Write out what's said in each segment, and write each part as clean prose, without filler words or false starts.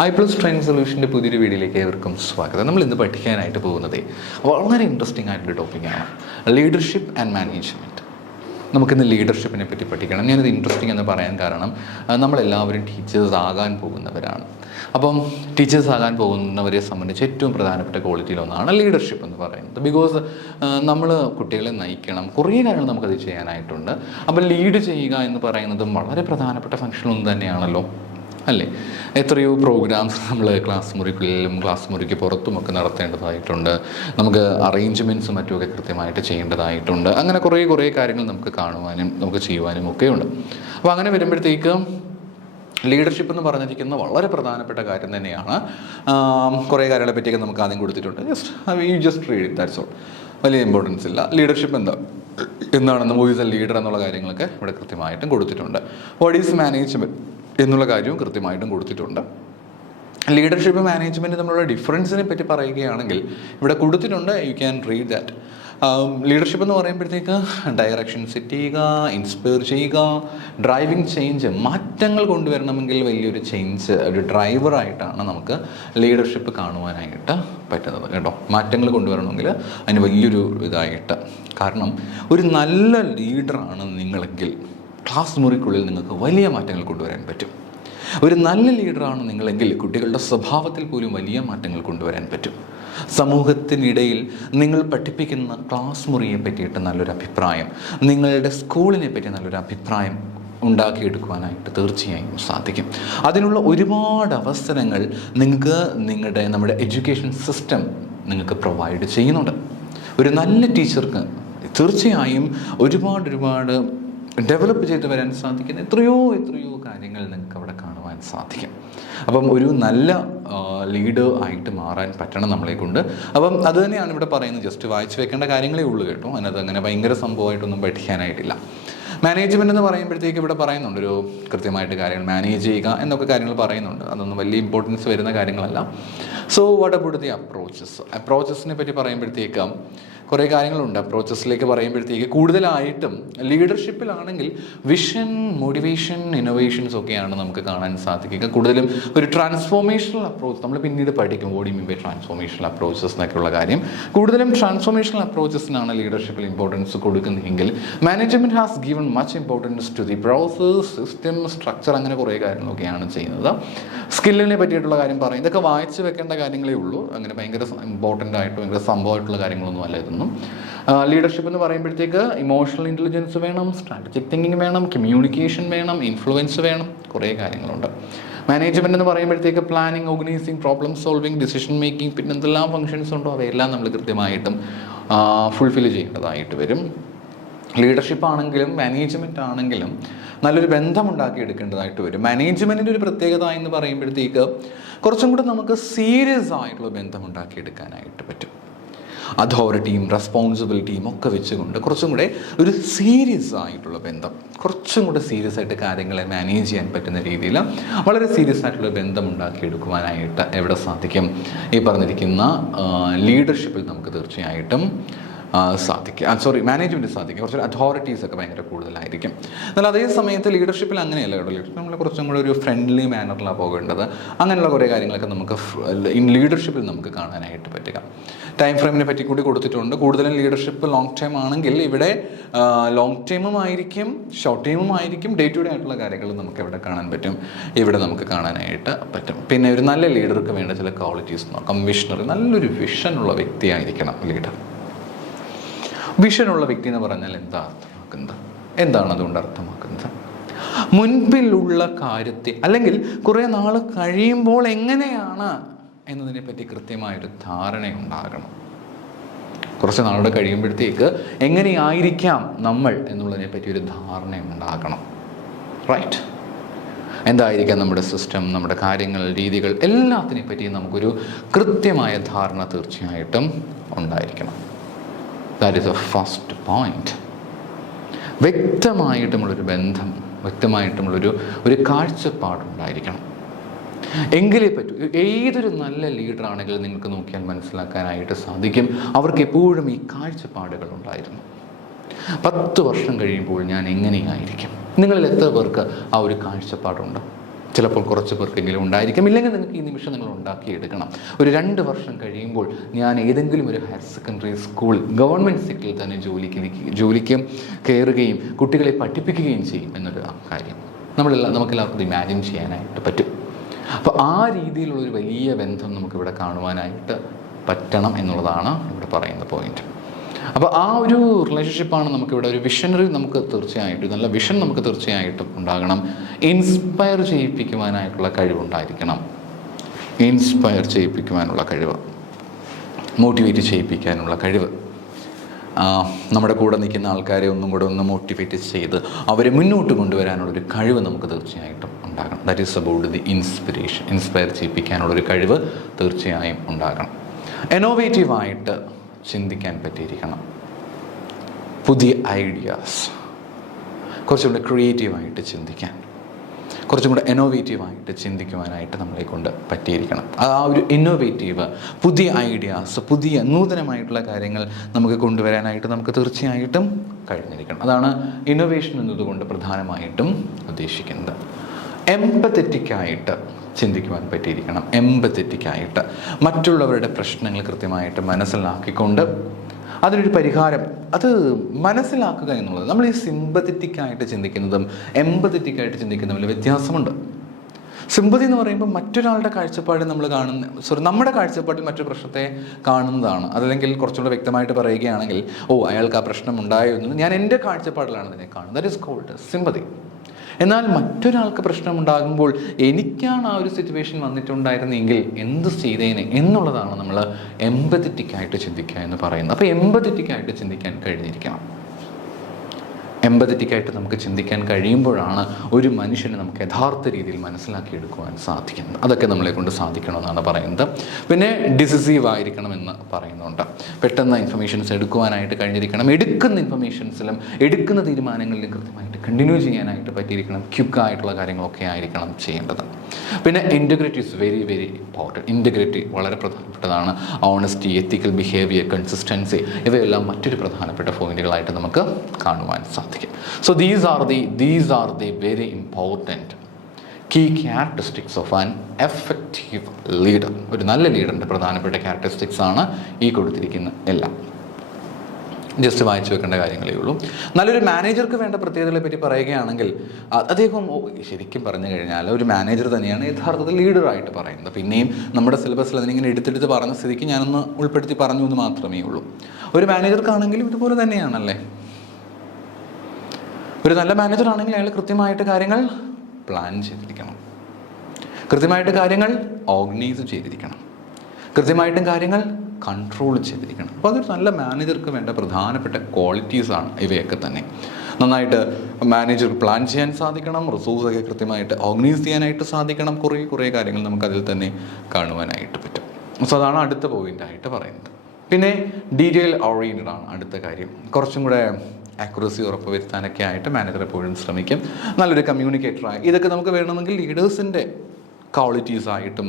iPlus training സൊല്യൂഷൻ്റെ പുതിയൊരു വീഡിയോയിലേക്ക് ഏവർക്കും സ്വാഗതം. നമ്മൾ ഇന്ന് പഠിക്കാനായിട്ട് പോകുന്നത് വളരെ ഇൻട്രസ്റ്റിംഗ് ആയിട്ടൊരു ടോപ്പിക്കാണ്, ലീഡർഷിപ്പ് ആൻഡ് മാനേജ്മെൻറ്റ്. നമുക്കിന്ന് ലീഡർഷിപ്പിനെ പറ്റി പഠിക്കണം. ഞാനിത് ഇൻട്രസ്റ്റിംഗ് എന്ന് പറയാൻ കാരണം നമ്മളെല്ലാവരും ടീച്ചേഴ്സ് ആകാൻ പോകുന്നവരാണ്. അപ്പം ടീച്ചേഴ്സ് ആകാൻ പോകുന്നവരെ സംബന്ധിച്ച് ഏറ്റവും പ്രധാനപ്പെട്ട ക്വാളിറ്റിയിലൊന്നാണ് ലീഡർഷിപ്പ് എന്ന് പറയുന്നത്. ബിക്കോസ് നമ്മൾ കുട്ടികളെ നയിക്കണം, കുറേ കാര്യങ്ങൾ നമുക്കത് ചെയ്യാനായിട്ടുണ്ട്. അപ്പം ലീഡ് ചെയ്യുക എന്ന് പറയുന്നതും വളരെ പ്രധാനപ്പെട്ട ഫംഗ്ഷനൊന്നും തന്നെയാണല്ലോ, അല്ലേ? എത്രയോ പ്രോഗ്രാംസ് നമ്മൾ ക്ലാസ് മുറിക്കുള്ളിലും ക്ലാസ് മുറിക്ക് പുറത്തുമൊക്കെ നടത്തേണ്ടതായിട്ടുണ്ട്. നമുക്ക് അറേഞ്ച്മെൻറ്റ്സും മറ്റുമൊക്കെ കൃത്യമായിട്ട് ചെയ്യേണ്ടതായിട്ടുണ്ട്. അങ്ങനെ കുറേ കാര്യങ്ങൾ നമുക്ക് കാണുവാനും നമുക്ക് ചെയ്യുവാനും ഒക്കെയുണ്ട്. അപ്പോൾ അങ്ങനെ വരുമ്പോഴത്തേക്ക് ലീഡർഷിപ്പ് എന്ന് പറഞ്ഞിരിക്കുന്ന വളരെ പ്രധാനപ്പെട്ട കാര്യം തന്നെയാണ്. കുറേ കാര്യങ്ങളെ പറ്റിയൊക്കെ നമുക്ക് ആദ്യം കൊടുത്തിട്ടുണ്ട്. Just read it, that's all. വലിയ ഇമ്പോർട്ടൻസ് ഇല്ല. ലീഡർഷിപ്പ് എന്താണെന്ന്, ഹൂ ഈസ് എ ലീഡർ എന്നുള്ള കാര്യങ്ങളൊക്കെ ഇവിടെ കൃത്യമായിട്ടും കൊടുത്തിട്ടുണ്ട്. വാട്ട് ഈസ് മാനേജ്മെൻറ്റ് എന്നുള്ള കാര്യവും കൃത്യമായിട്ടും കൊടുത്തിട്ടുണ്ട്. ലീഡർഷിപ്പ് മാനേജ്മെൻറ്റ് തമ്മിലുള്ള ഡിഫറൻസിനെ പറ്റി പറയുകയാണെങ്കിൽ ഇവിടെ കൊടുത്തിട്ടുണ്ട്. U can read that. Leadership എന്ന് പറയുമ്പോഴത്തേക്ക് ഡയറക്ഷൻ സെറ്റ് ചെയ്യുക, ഇൻസ്പയർ ചെയ്യുക, ഡ്രൈവിംഗ് ചേഞ്ച്, മാറ്റങ്ങൾ കൊണ്ടുവരണമെങ്കിൽ വലിയൊരു ചേഞ്ച്, ഒരു ഡ്രൈവറായിട്ടാണ് നമുക്ക് ലീഡർഷിപ്പ് കാണുവാനായിട്ട് പറ്റുന്നത് കേട്ടോ. മാറ്റങ്ങൾ കൊണ്ടുവരണമെങ്കിൽ അതിന് വലിയൊരു ഇതായിട്ട്, കാരണം ഒരു നല്ല ലീഡറാണ് നിങ്ങളെങ്കിൽ ക്ലാസ് മുറിക്കുള്ളിൽ നിങ്ങൾക്ക് വലിയ മാറ്റങ്ങൾ കൊണ്ടുവരാൻ പറ്റും. ഒരു നല്ല ലീഡറാണ് നിങ്ങളെങ്കിൽ കുട്ടികളുടെ സ്വഭാവത്തിൽ പോലും വലിയ മാറ്റങ്ങൾ കൊണ്ടുവരാൻ പറ്റും. സമൂഹത്തിനിടയിൽ നിങ്ങൾ പഠിപ്പിക്കുന്ന ക്ലാസ് മുറിയെ പറ്റിയിട്ട് നല്ലൊരു അഭിപ്രായം, നിങ്ങളുടെ സ്കൂളിനെ പറ്റി നല്ലൊരു അഭിപ്രായം ഉണ്ടാക്കിയെടുക്കുവാനായിട്ട് തീർച്ചയായും സാധിക്കും. അതിനുള്ള ഒരുപാട് അവസരങ്ങൾ നമ്മുടെ എഡ്യൂക്കേഷൻ സിസ്റ്റം നിങ്ങൾക്ക് പ്രൊവൈഡ് ചെയ്യുന്നുണ്ട്. ഒരു നല്ല ടീച്ചർക്ക് തീർച്ചയായും ഒരുപാട് ഡെവലപ്പ് ചെയ്ത് വരാൻ സാധിക്കുന്ന എത്രയോ കാര്യങ്ങൾ നിങ്ങൾക്ക് അവിടെ കാണുവാൻ സാധിക്കും. അപ്പം ഒരു നല്ല ലീഡർ ആയിട്ട് മാറാൻ പറ്റണം നമ്മളെ കൊണ്ട്. അപ്പം അത് തന്നെയാണ് ഇവിടെ പറയുന്നത്. ജസ്റ്റ് വായിച്ചു വെക്കേണ്ട കാര്യങ്ങളേ ഉള്ളൂ കേട്ടോ. അതിനകത്ത് അങ്ങനെ ഭയങ്കര സംഭവമായിട്ടൊന്നും പഠിക്കാനായിട്ടില്ല. മാനേജ്മെൻറ്റ് എന്ന് പറയുമ്പോഴത്തേക്ക് ഇവിടെ പറയുന്നുണ്ട് ഒരു കൃത്യമായിട്ട് കാര്യങ്ങൾ മാനേജ് ചെയ്യുക എന്നൊക്കെ കാര്യങ്ങൾ പറയുന്നുണ്ട്. അതൊന്നും വലിയ ഇമ്പോർട്ടൻസ് വരുന്ന കാര്യങ്ങളല്ല. സോ വാട്ട് അബൌട്ട് ദി അപ്രോച്ചസിനെ പറ്റി പറയുമ്പോഴത്തേക്ക് കുറേ കാര്യങ്ങളുണ്ട്. അപ്രോച്ചസിലേക്ക് പറയുമ്പോഴത്തേക്ക് കൂടുതലായിട്ടും ലീഡർഷിപ്പിലാണെങ്കിൽ വിഷൻ, മോട്ടിവേഷൻ, ഇന്നോവേഷൻസ് ഒക്കെയാണ് നമുക്ക് കാണാൻ സാധിക്കുക. കൂടുതലും ഒരു ട്രാൻസ്ഫോർമേഷണൽ അപ്രോച്ച് നമ്മൾ പിന്നീട് പഠിക്കും. Body mean by transformational approaches എന്നൊക്കെയുള്ള കാര്യം. കൂടുതലും ട്രാൻസ്ഫോർമേഷണൽ അപ്രോച്ചസിനാണ് ലീഡർഷിപ്പിൽ ഇമ്പോർട്ടൻസ് കൊടുക്കുന്നതെങ്കിൽ management has given much importance to the process, system, structure, അങ്ങനെ കുറേ കാര്യങ്ങളൊക്കെയാണ് ചെയ്യുന്നത്. സ്കില്ലിനെ പറ്റിയിട്ടുള്ള കാര്യം പറയും. ഇതൊക്കെ വായിച്ച് വെക്കേണ്ട കാര്യങ്ങളേ ഉള്ളൂ. അങ്ങനെ ഭയങ്കര ഇമ്പോർട്ടൻ്റ് ആയിട്ട് ഭയങ്കര സംഭവമായിട്ടുള്ള കാര്യങ്ങളൊന്നും അല്ല ഇതൊന്നും. ലീഡർഷിപ്പ് എന്ന് പറയുമ്പോഴത്തേക്ക് ഇമോഷണൽ ഇൻ്റലിജൻസ് വേണം, സ്ട്രാറ്റജിക് തിങ്കിങ് വേണം, കമ്മ്യൂണിക്കേഷൻ വേണം, ഇൻഫ്ലുവൻസ് വേണം, കുറേ കാര്യങ്ങളുണ്ട്. മാനേജ്മെൻറ്റ് എന്ന് പറയുമ്പോഴത്തേക്ക് planning, organising, problem solving, decision making, പിന്നെ എന്തെല്ലാം ഫങ്ഷൻസ് ഉണ്ടോ അവയെല്ലാം നമ്മൾ കൃത്യമായിട്ടും ഫുൾഫിൽ ചെയ്യേണ്ടതായിട്ട് വരും. ലീഡർഷിപ്പ് ആണെങ്കിലും മാനേജ്മെൻറ്റ് ആണെങ്കിലും നല്ലൊരു ബന്ധം ഉണ്ടാക്കിയെടുക്കേണ്ടതായിട്ട് വരും. മാനേജ്മെൻറ്റിൻ്റെ ഒരു പ്രത്യേകത എന്ന് പറയുമ്പോഴത്തേക്ക് കുറച്ചും കൂടെ നമുക്ക് സീരിയസ് ആയിട്ടുള്ള ബന്ധം ഉണ്ടാക്കിയെടുക്കാനായിട്ട് പറ്റും. അതോറിറ്റിയും റെസ്പോൺസിബിലിറ്റിയും ഒക്കെ വെച്ചുകൊണ്ട് കുറച്ചും കൂടെ ഒരു സീരിയസ് ആയിട്ടുള്ള ബന്ധം, കുറച്ചും കൂടെ സീരിയസ് ആയിട്ട് കാര്യങ്ങളെ മാനേജ് ചെയ്യാൻ പറ്റുന്ന രീതിയിൽ വളരെ സീരിയസ് ആയിട്ടുള്ള ബന്ധം ഉണ്ടാക്കിയെടുക്കുവാനായിട്ട് എവിടെ സാധിക്കും? ഈ പറഞ്ഞിരിക്കുന്ന ലീഡർഷിപ്പിൽ നമുക്ക് തീർച്ചയായിട്ടും മാനേജ്മെൻറ്റ് സാധിക്കും. കുറച്ചൊരു അതോറിറ്റീസൊക്കെ ഭയങ്കര കൂടുതലായിരിക്കും. എന്നാൽ അതേ സമയത്ത് ലീഡർഷിപ്പിൽ അങ്ങനെയല്ല കേട്ടോ. ലീഡർഷിപ്പ് നമ്മൾ കുറച്ചും കൂടെ ഒരു ഫ്രണ്ട്ലി മാനറിലാണ് പോകേണ്ടത്. അങ്ങനെയുള്ള കുറേ കാര്യങ്ങളൊക്കെ നമുക്ക് ലീഡർഷിപ്പിൽ നമുക്ക് കാണാനായിട്ട് പറ്റുക. ടൈം ഫ്രെയിമിനെ പറ്റി കൂടി കൊടുത്തിട്ടുണ്ട്. കൂടുതലും ലീഡർഷിപ്പ് ലോങ് ടൈം ആണെങ്കിൽ ഇവിടെ ലോങ് ടൈമും ആയിരിക്കും, ഷോർട്ട് ടൈമും ആയിരിക്കും, ഡേ ടു ഡേ ആയിട്ടുള്ള കാര്യങ്ങൾ നമുക്ക് എവിടെ കാണാൻ പറ്റും, ഇവിടെ നമുക്ക് കാണാനായിട്ട് പറ്റും. പിന്നെ ഒരു നല്ല ലീഡർക്ക് വേണ്ട ചില ക്വാളിറ്റീസ് നോക്കാം. വിഷണറി, നല്ലൊരു വിഷനുള്ള വ്യക്തിയായിരിക്കണം ലീഡർ. വിഷനുള്ള വ്യക്തി എന്ന് പറഞ്ഞാൽ എന്താ അർത്ഥമാക്കുന്നത്? എന്താണ് അതുകൊണ്ട് അർത്ഥമാക്കുന്നത്? മുൻപിലുള്ള കാര്യത്തെ അല്ലെങ്കിൽ കുറേ നാൾ കഴിയുമ്പോൾ എങ്ങനെയാണ് എന്നതിനെപ്പറ്റി കൃത്യമായൊരു ധാരണയുണ്ടാകണം. കുറച്ച് നാളുടെ കഴിയുമ്പോഴത്തേക്ക് എങ്ങനെയായിരിക്കാം നമ്മൾ എന്നുള്ളതിനെ പറ്റി ഒരു ധാരണയുണ്ടാകണം. റൈറ്റ്? എന്തായിരിക്കാം നമ്മുടെ സിസ്റ്റം, നമ്മുടെ കാര്യങ്ങൾ, രീതികൾ, എല്ലാത്തിനെ പറ്റിയും നമുക്കൊരു കൃത്യമായ ധാരണ തീർച്ചയായിട്ടും ഉണ്ടായിരിക്കണം. That is a first point. വ്യക്തമായിട്ടുമുള്ളൊരു ബന്ധം, വ്യക്തമായിട്ടുമുള്ളൊരു കാഴ്ചപ്പാടുണ്ടായിരിക്കണം. എങ്കിലേ പറ്റൂ. ഏതൊരു നല്ല ലീഡറാണെങ്കിലും നിങ്ങൾക്ക് നോക്കിയാൽ മനസ്സിലാക്കാനായിട്ട് സാധിക്കും അവർക്ക് എപ്പോഴും ഈ കാഴ്ചപ്പാടുകൾ ഉണ്ടായിരുന്നു. 10 വർഷം കഴിയുമ്പോൾ ഞാൻ എങ്ങനെയായിരിക്കും? നിങ്ങളിൽ എത്ര പേർക്ക് ആ ഒരു കാഴ്ചപ്പാടുണ്ട്? ചിലപ്പോൾ കുറച്ച് പേർക്കെങ്കിലും ഉണ്ടായിരിക്കും. ഇല്ലെങ്കിൽ നിങ്ങൾക്ക് ഈ നിമിഷം നിങ്ങൾ ഉണ്ടാക്കിയെടുക്കണം. ഒരു 2 വർഷം കഴിയുമ്പോൾ ഞാൻ ഏതെങ്കിലും ഒരു ഹയർ സെക്കൻഡറി സ്കൂൾ ഗവൺമെൻറ് സെക്ടറിൽ തന്നെ ജോലിക്ക് കയറുകയും കുട്ടികളെ പഠിപ്പിക്കുകയും ചെയ്യും എന്നൊരു കാര്യം നമുക്കെല്ലാവർക്കും ഇമാജിൻ ചെയ്യാനായിട്ട് പറ്റും. അപ്പോൾ ആ രീതിയിലുള്ളൊരു വലിയ ബന്ധം നമുക്കിവിടെ കാണുവാനായിട്ട് പറ്റണം എന്നുള്ളതാണ് ഇവിടെ പറയുന്ന പോയിന്റ്. അപ്പോൾ ആ ഒരു റിലേഷൻഷിപ്പാണ് നമുക്കിവിടെ ഒരു വിഷനറി നമുക്ക് തീർച്ചയായിട്ടും നല്ല വിഷൻ നമുക്ക് തീർച്ചയായിട്ടും ഉണ്ടാകണം. ഇൻസ്പയർ ചെയ്യിപ്പിക്കുവാനായിട്ടുള്ള കഴിവുണ്ടായിരിക്കണം. ഇൻസ്പയർ ചെയ്യിപ്പിക്കുവാനുള്ള കഴിവ്, മോട്ടിവേറ്റ് ചെയ്യിപ്പിക്കാനുള്ള കഴിവ്, നമ്മുടെ കൂടെ നിൽക്കുന്ന ആൾക്കാരെ ഒന്നും കൂടെ ഒന്ന് മോട്ടിവേറ്റ് ചെയ്ത് അവരെ മുന്നോട്ട് കൊണ്ടുവരാനുള്ളൊരു കഴിവ് നമുക്ക് തീർച്ചയായിട്ടും ഉണ്ടാകണം. That is about the inspiration. Inspire ചെയ്യിപ്പിക്കാനുള്ളൊരു കഴിവ് തീർച്ചയായും ഉണ്ടാകണം. ഇന്നോവേറ്റീവായിട്ട് ചിന്തിക്കാൻ പറ്റിയിരിക്കണം. പുതിയ ഐഡിയാസ്, കുറച്ചും കൂടെ ക്രിയേറ്റീവായിട്ട് ചിന്തിക്കാൻ, കുറച്ചും കൂടെ ഇന്നോവേറ്റീവായിട്ട് ചിന്തിക്കുവാനായിട്ട് നമ്മളെ കൊണ്ട് പറ്റിയിരിക്കണം. ആ ഒരു ഇന്നോവേറ്റീവ്, പുതിയ ഐഡിയാസ്, പുതിയ നൂതനമായിട്ടുള്ള കാര്യങ്ങൾ നമുക്ക് കൊണ്ടുവരാനായിട്ട് നമുക്ക് തീർച്ചയായിട്ടും കഴിഞ്ഞിരിക്കണം. അതാണ് ഇന്നോവേഷൻ എന്നതുകൊണ്ട് പ്രധാനമായിട്ടും ഉദ്ദേശിക്കുന്നത്. എംപത്തറ്റിക്കായിട്ട് ചിന്തിക്കുവാൻ പറ്റിയിരിക്കണം. എംപത്തറ്റിക്കായിട്ട് മറ്റുള്ളവരുടെ പ്രശ്നങ്ങൾ കൃത്യമായിട്ട് മനസ്സിലാക്കിക്കൊണ്ട് അതിനൊരു പരിഹാരം അത് മനസ്സിലാക്കുക എന്നുള്ളത്. നമ്മൾ ഈ സിമ്പത്തറ്റിക്കായിട്ട് ചിന്തിക്കുന്നതും എംപത്തറ്റിക്കായിട്ട് ചിന്തിക്കുന്നതും വ്യത്യാസമുണ്ട്. സിമ്പതി എന്ന് പറയുമ്പോൾ മറ്റൊരാളുടെ കാഴ്ചപ്പാട് നമ്മുടെ കാഴ്ചപ്പാടിൽ മറ്റൊരു പ്രശ്നത്തെ കാണുന്നതാണ്. അതല്ലെങ്കിൽ കുറച്ചുകൂടെ വ്യക്തമായിട്ട് പറയുകയാണെങ്കിൽ, അയാൾക്ക് ആ പ്രശ്നം ഉണ്ടായോ എന്ന് ഞാൻ എൻ്റെ കാഴ്ചപ്പാടിലാണ് അതിനെ കാണുന്നത്. That is called sympathy. എന്നാൽ മറ്റൊരാൾക്ക് പ്രശ്നമുണ്ടാകുമ്പോൾ എനിക്കാണ് ആ ഒരു സിറ്റുവേഷൻ വന്നിട്ടുണ്ടായിരുന്നെങ്കിൽ എന്ത് ചെയ്തേനെ എന്നുള്ളതാണ് നമ്മൾ എംപത്തറ്റിക്കായിട്ട് ചിന്തിക്കുക എന്ന് പറയുന്നത്. അപ്പോൾ എംപത്തറ്റിക്കായിട്ട് ചിന്തിക്കാൻ കഴിഞ്ഞിരിക്കണം. എംപത്തറ്റിക്കായിട്ട് നമുക്ക് ചിന്തിക്കാൻ കഴിയുമ്പോഴാണ് ഒരു മനുഷ്യനെ നമുക്ക് യഥാർത്ഥ രീതിയിൽ മനസ്സിലാക്കിയെടുക്കുവാൻ സാധിക്കുന്നത്. അതൊക്കെ നമ്മളെ കൊണ്ട് സാധിക്കണമെന്നാണ് പറയുന്നത്. പിന്നെ ഡിസിസീവ് ആയിരിക്കണമെന്ന് പറയുന്നുണ്ട്. പെട്ടെന്ന് ഇൻഫർമേഷൻസ് എടുക്കുവാനായിട്ട് കഴിഞ്ഞിരിക്കണം. എടുക്കുന്ന ഇൻഫർമേഷൻസിലും എടുക്കുന്ന തീരുമാനങ്ങളിലും കൃത്യമായിട്ട് കണ്ടിന്യൂ ചെയ്യാനായിട്ട് പറ്റിയിരിക്കണം. ക്വിക്കായിട്ടുള്ള കാര്യങ്ങളൊക്കെ ആയിരിക്കണം ചെയ്യേണ്ടത്. പിന്നെ integrity is very very important. Integrity വളരെ പ്രധാനപ്പെട്ടതാണ്. ഓണസ്റ്റി, എത്തിക്കൽ ബിഹേവിയർ, കൺസിസ്റ്റൻസി ഇവയെല്ലാം മറ്റൊരു പ്രധാനപ്പെട്ട പോയിന്റുകളായിട്ട് നമുക്ക് കാണുവാൻ സാധിക്കും. So these are the very important key characteristics of an effective leader. ഒരു നല്ല ലീഡറിൻ്റെ പ്രധാനപ്പെട്ട ക്യാരക്ടറിസ്റ്റിക്സ് ആണ് ഈ കൊടുത്തിരിക്കുന്ന എല്ലാം. ജസ്റ്റ് വായിച്ചു വെക്കേണ്ട കാര്യങ്ങളേ ഉള്ളൂ. നല്ലൊരു മാനേജർക്ക് വേണ്ട പ്രത്യേകതകളെ പറ്റി പറയുകയാണെങ്കിൽ അദ്ദേഹം ശരിക്കും പറഞ്ഞു കഴിഞ്ഞാൽ ഒരു മാനേജർ തന്നെയാണ് യഥാർത്ഥത്തിൽ ലീഡറായിട്ട് പറയുന്നത്. പിന്നെയും നമ്മുടെ സിലബസിൽ അതിനിങ്ങനെ എടുത്തെടുത്ത് പറഞ്ഞ സ്ഥിതിക്ക് ഞാനൊന്ന് ഉൾപ്പെടുത്തി പറഞ്ഞു എന്ന് മാത്രമേ ഉള്ളൂ. ഒരു മാനേജർക്കാണെങ്കിലും ഇതുപോലെ തന്നെയാണല്ലേ. ഒരു നല്ല മാനേജർ ആണെങ്കിൽ അയാൾ കൃത്യമായിട്ട് കാര്യങ്ങൾ പ്ലാൻ ചെയ്തിരിക്കണം, കൃത്യമായിട്ട് കാര്യങ്ങൾ ഓർഗനൈസ് ചെയ്തിരിക്കണം, കൃത്യമായിട്ടും കാര്യങ്ങൾ കൺട്രോൾ ചെയ്തിരിക്കണം. അപ്പോൾ അതൊരു നല്ല മാനേജർക്ക് വേണ്ട പ്രധാനപ്പെട്ട ക്വാളിറ്റീസാണ് ഇവയൊക്കെ തന്നെ. നന്നായിട്ട് മാനേജർ പ്ലാൻ ചെയ്യാൻ സാധിക്കണം, റിസോഴ്സൊക്കെ കൃത്യമായിട്ട് ഓർഗനൈസ് ചെയ്യാനായിട്ട് സാധിക്കണം. കുറേ കാര്യങ്ങൾ നമുക്കതിൽ തന്നെ കാണുവാനായിട്ട് പറ്റും. സോ അതാണ് അടുത്ത പോയിൻ്റായിട്ട് പറയുന്നത്. പിന്നെ ഡീറ്റെയിൽ ഓറിയൻറ്റഡ് ആണ് അടുത്ത കാര്യം. കുറച്ചും കൂടെ ആക്യുറസി ഉറപ്പ് വരുത്താനൊക്കെ ആയിട്ട് മാനേജർ എപ്പോഴും ശ്രമിക്കും. നല്ലൊരു കമ്മ്യൂണിക്കേറ്ററായി ഇതൊക്കെ നമുക്ക് വേണമെങ്കിൽ ലീഡേഴ്സിൻ്റെ ക്വാളിറ്റീസായിട്ടും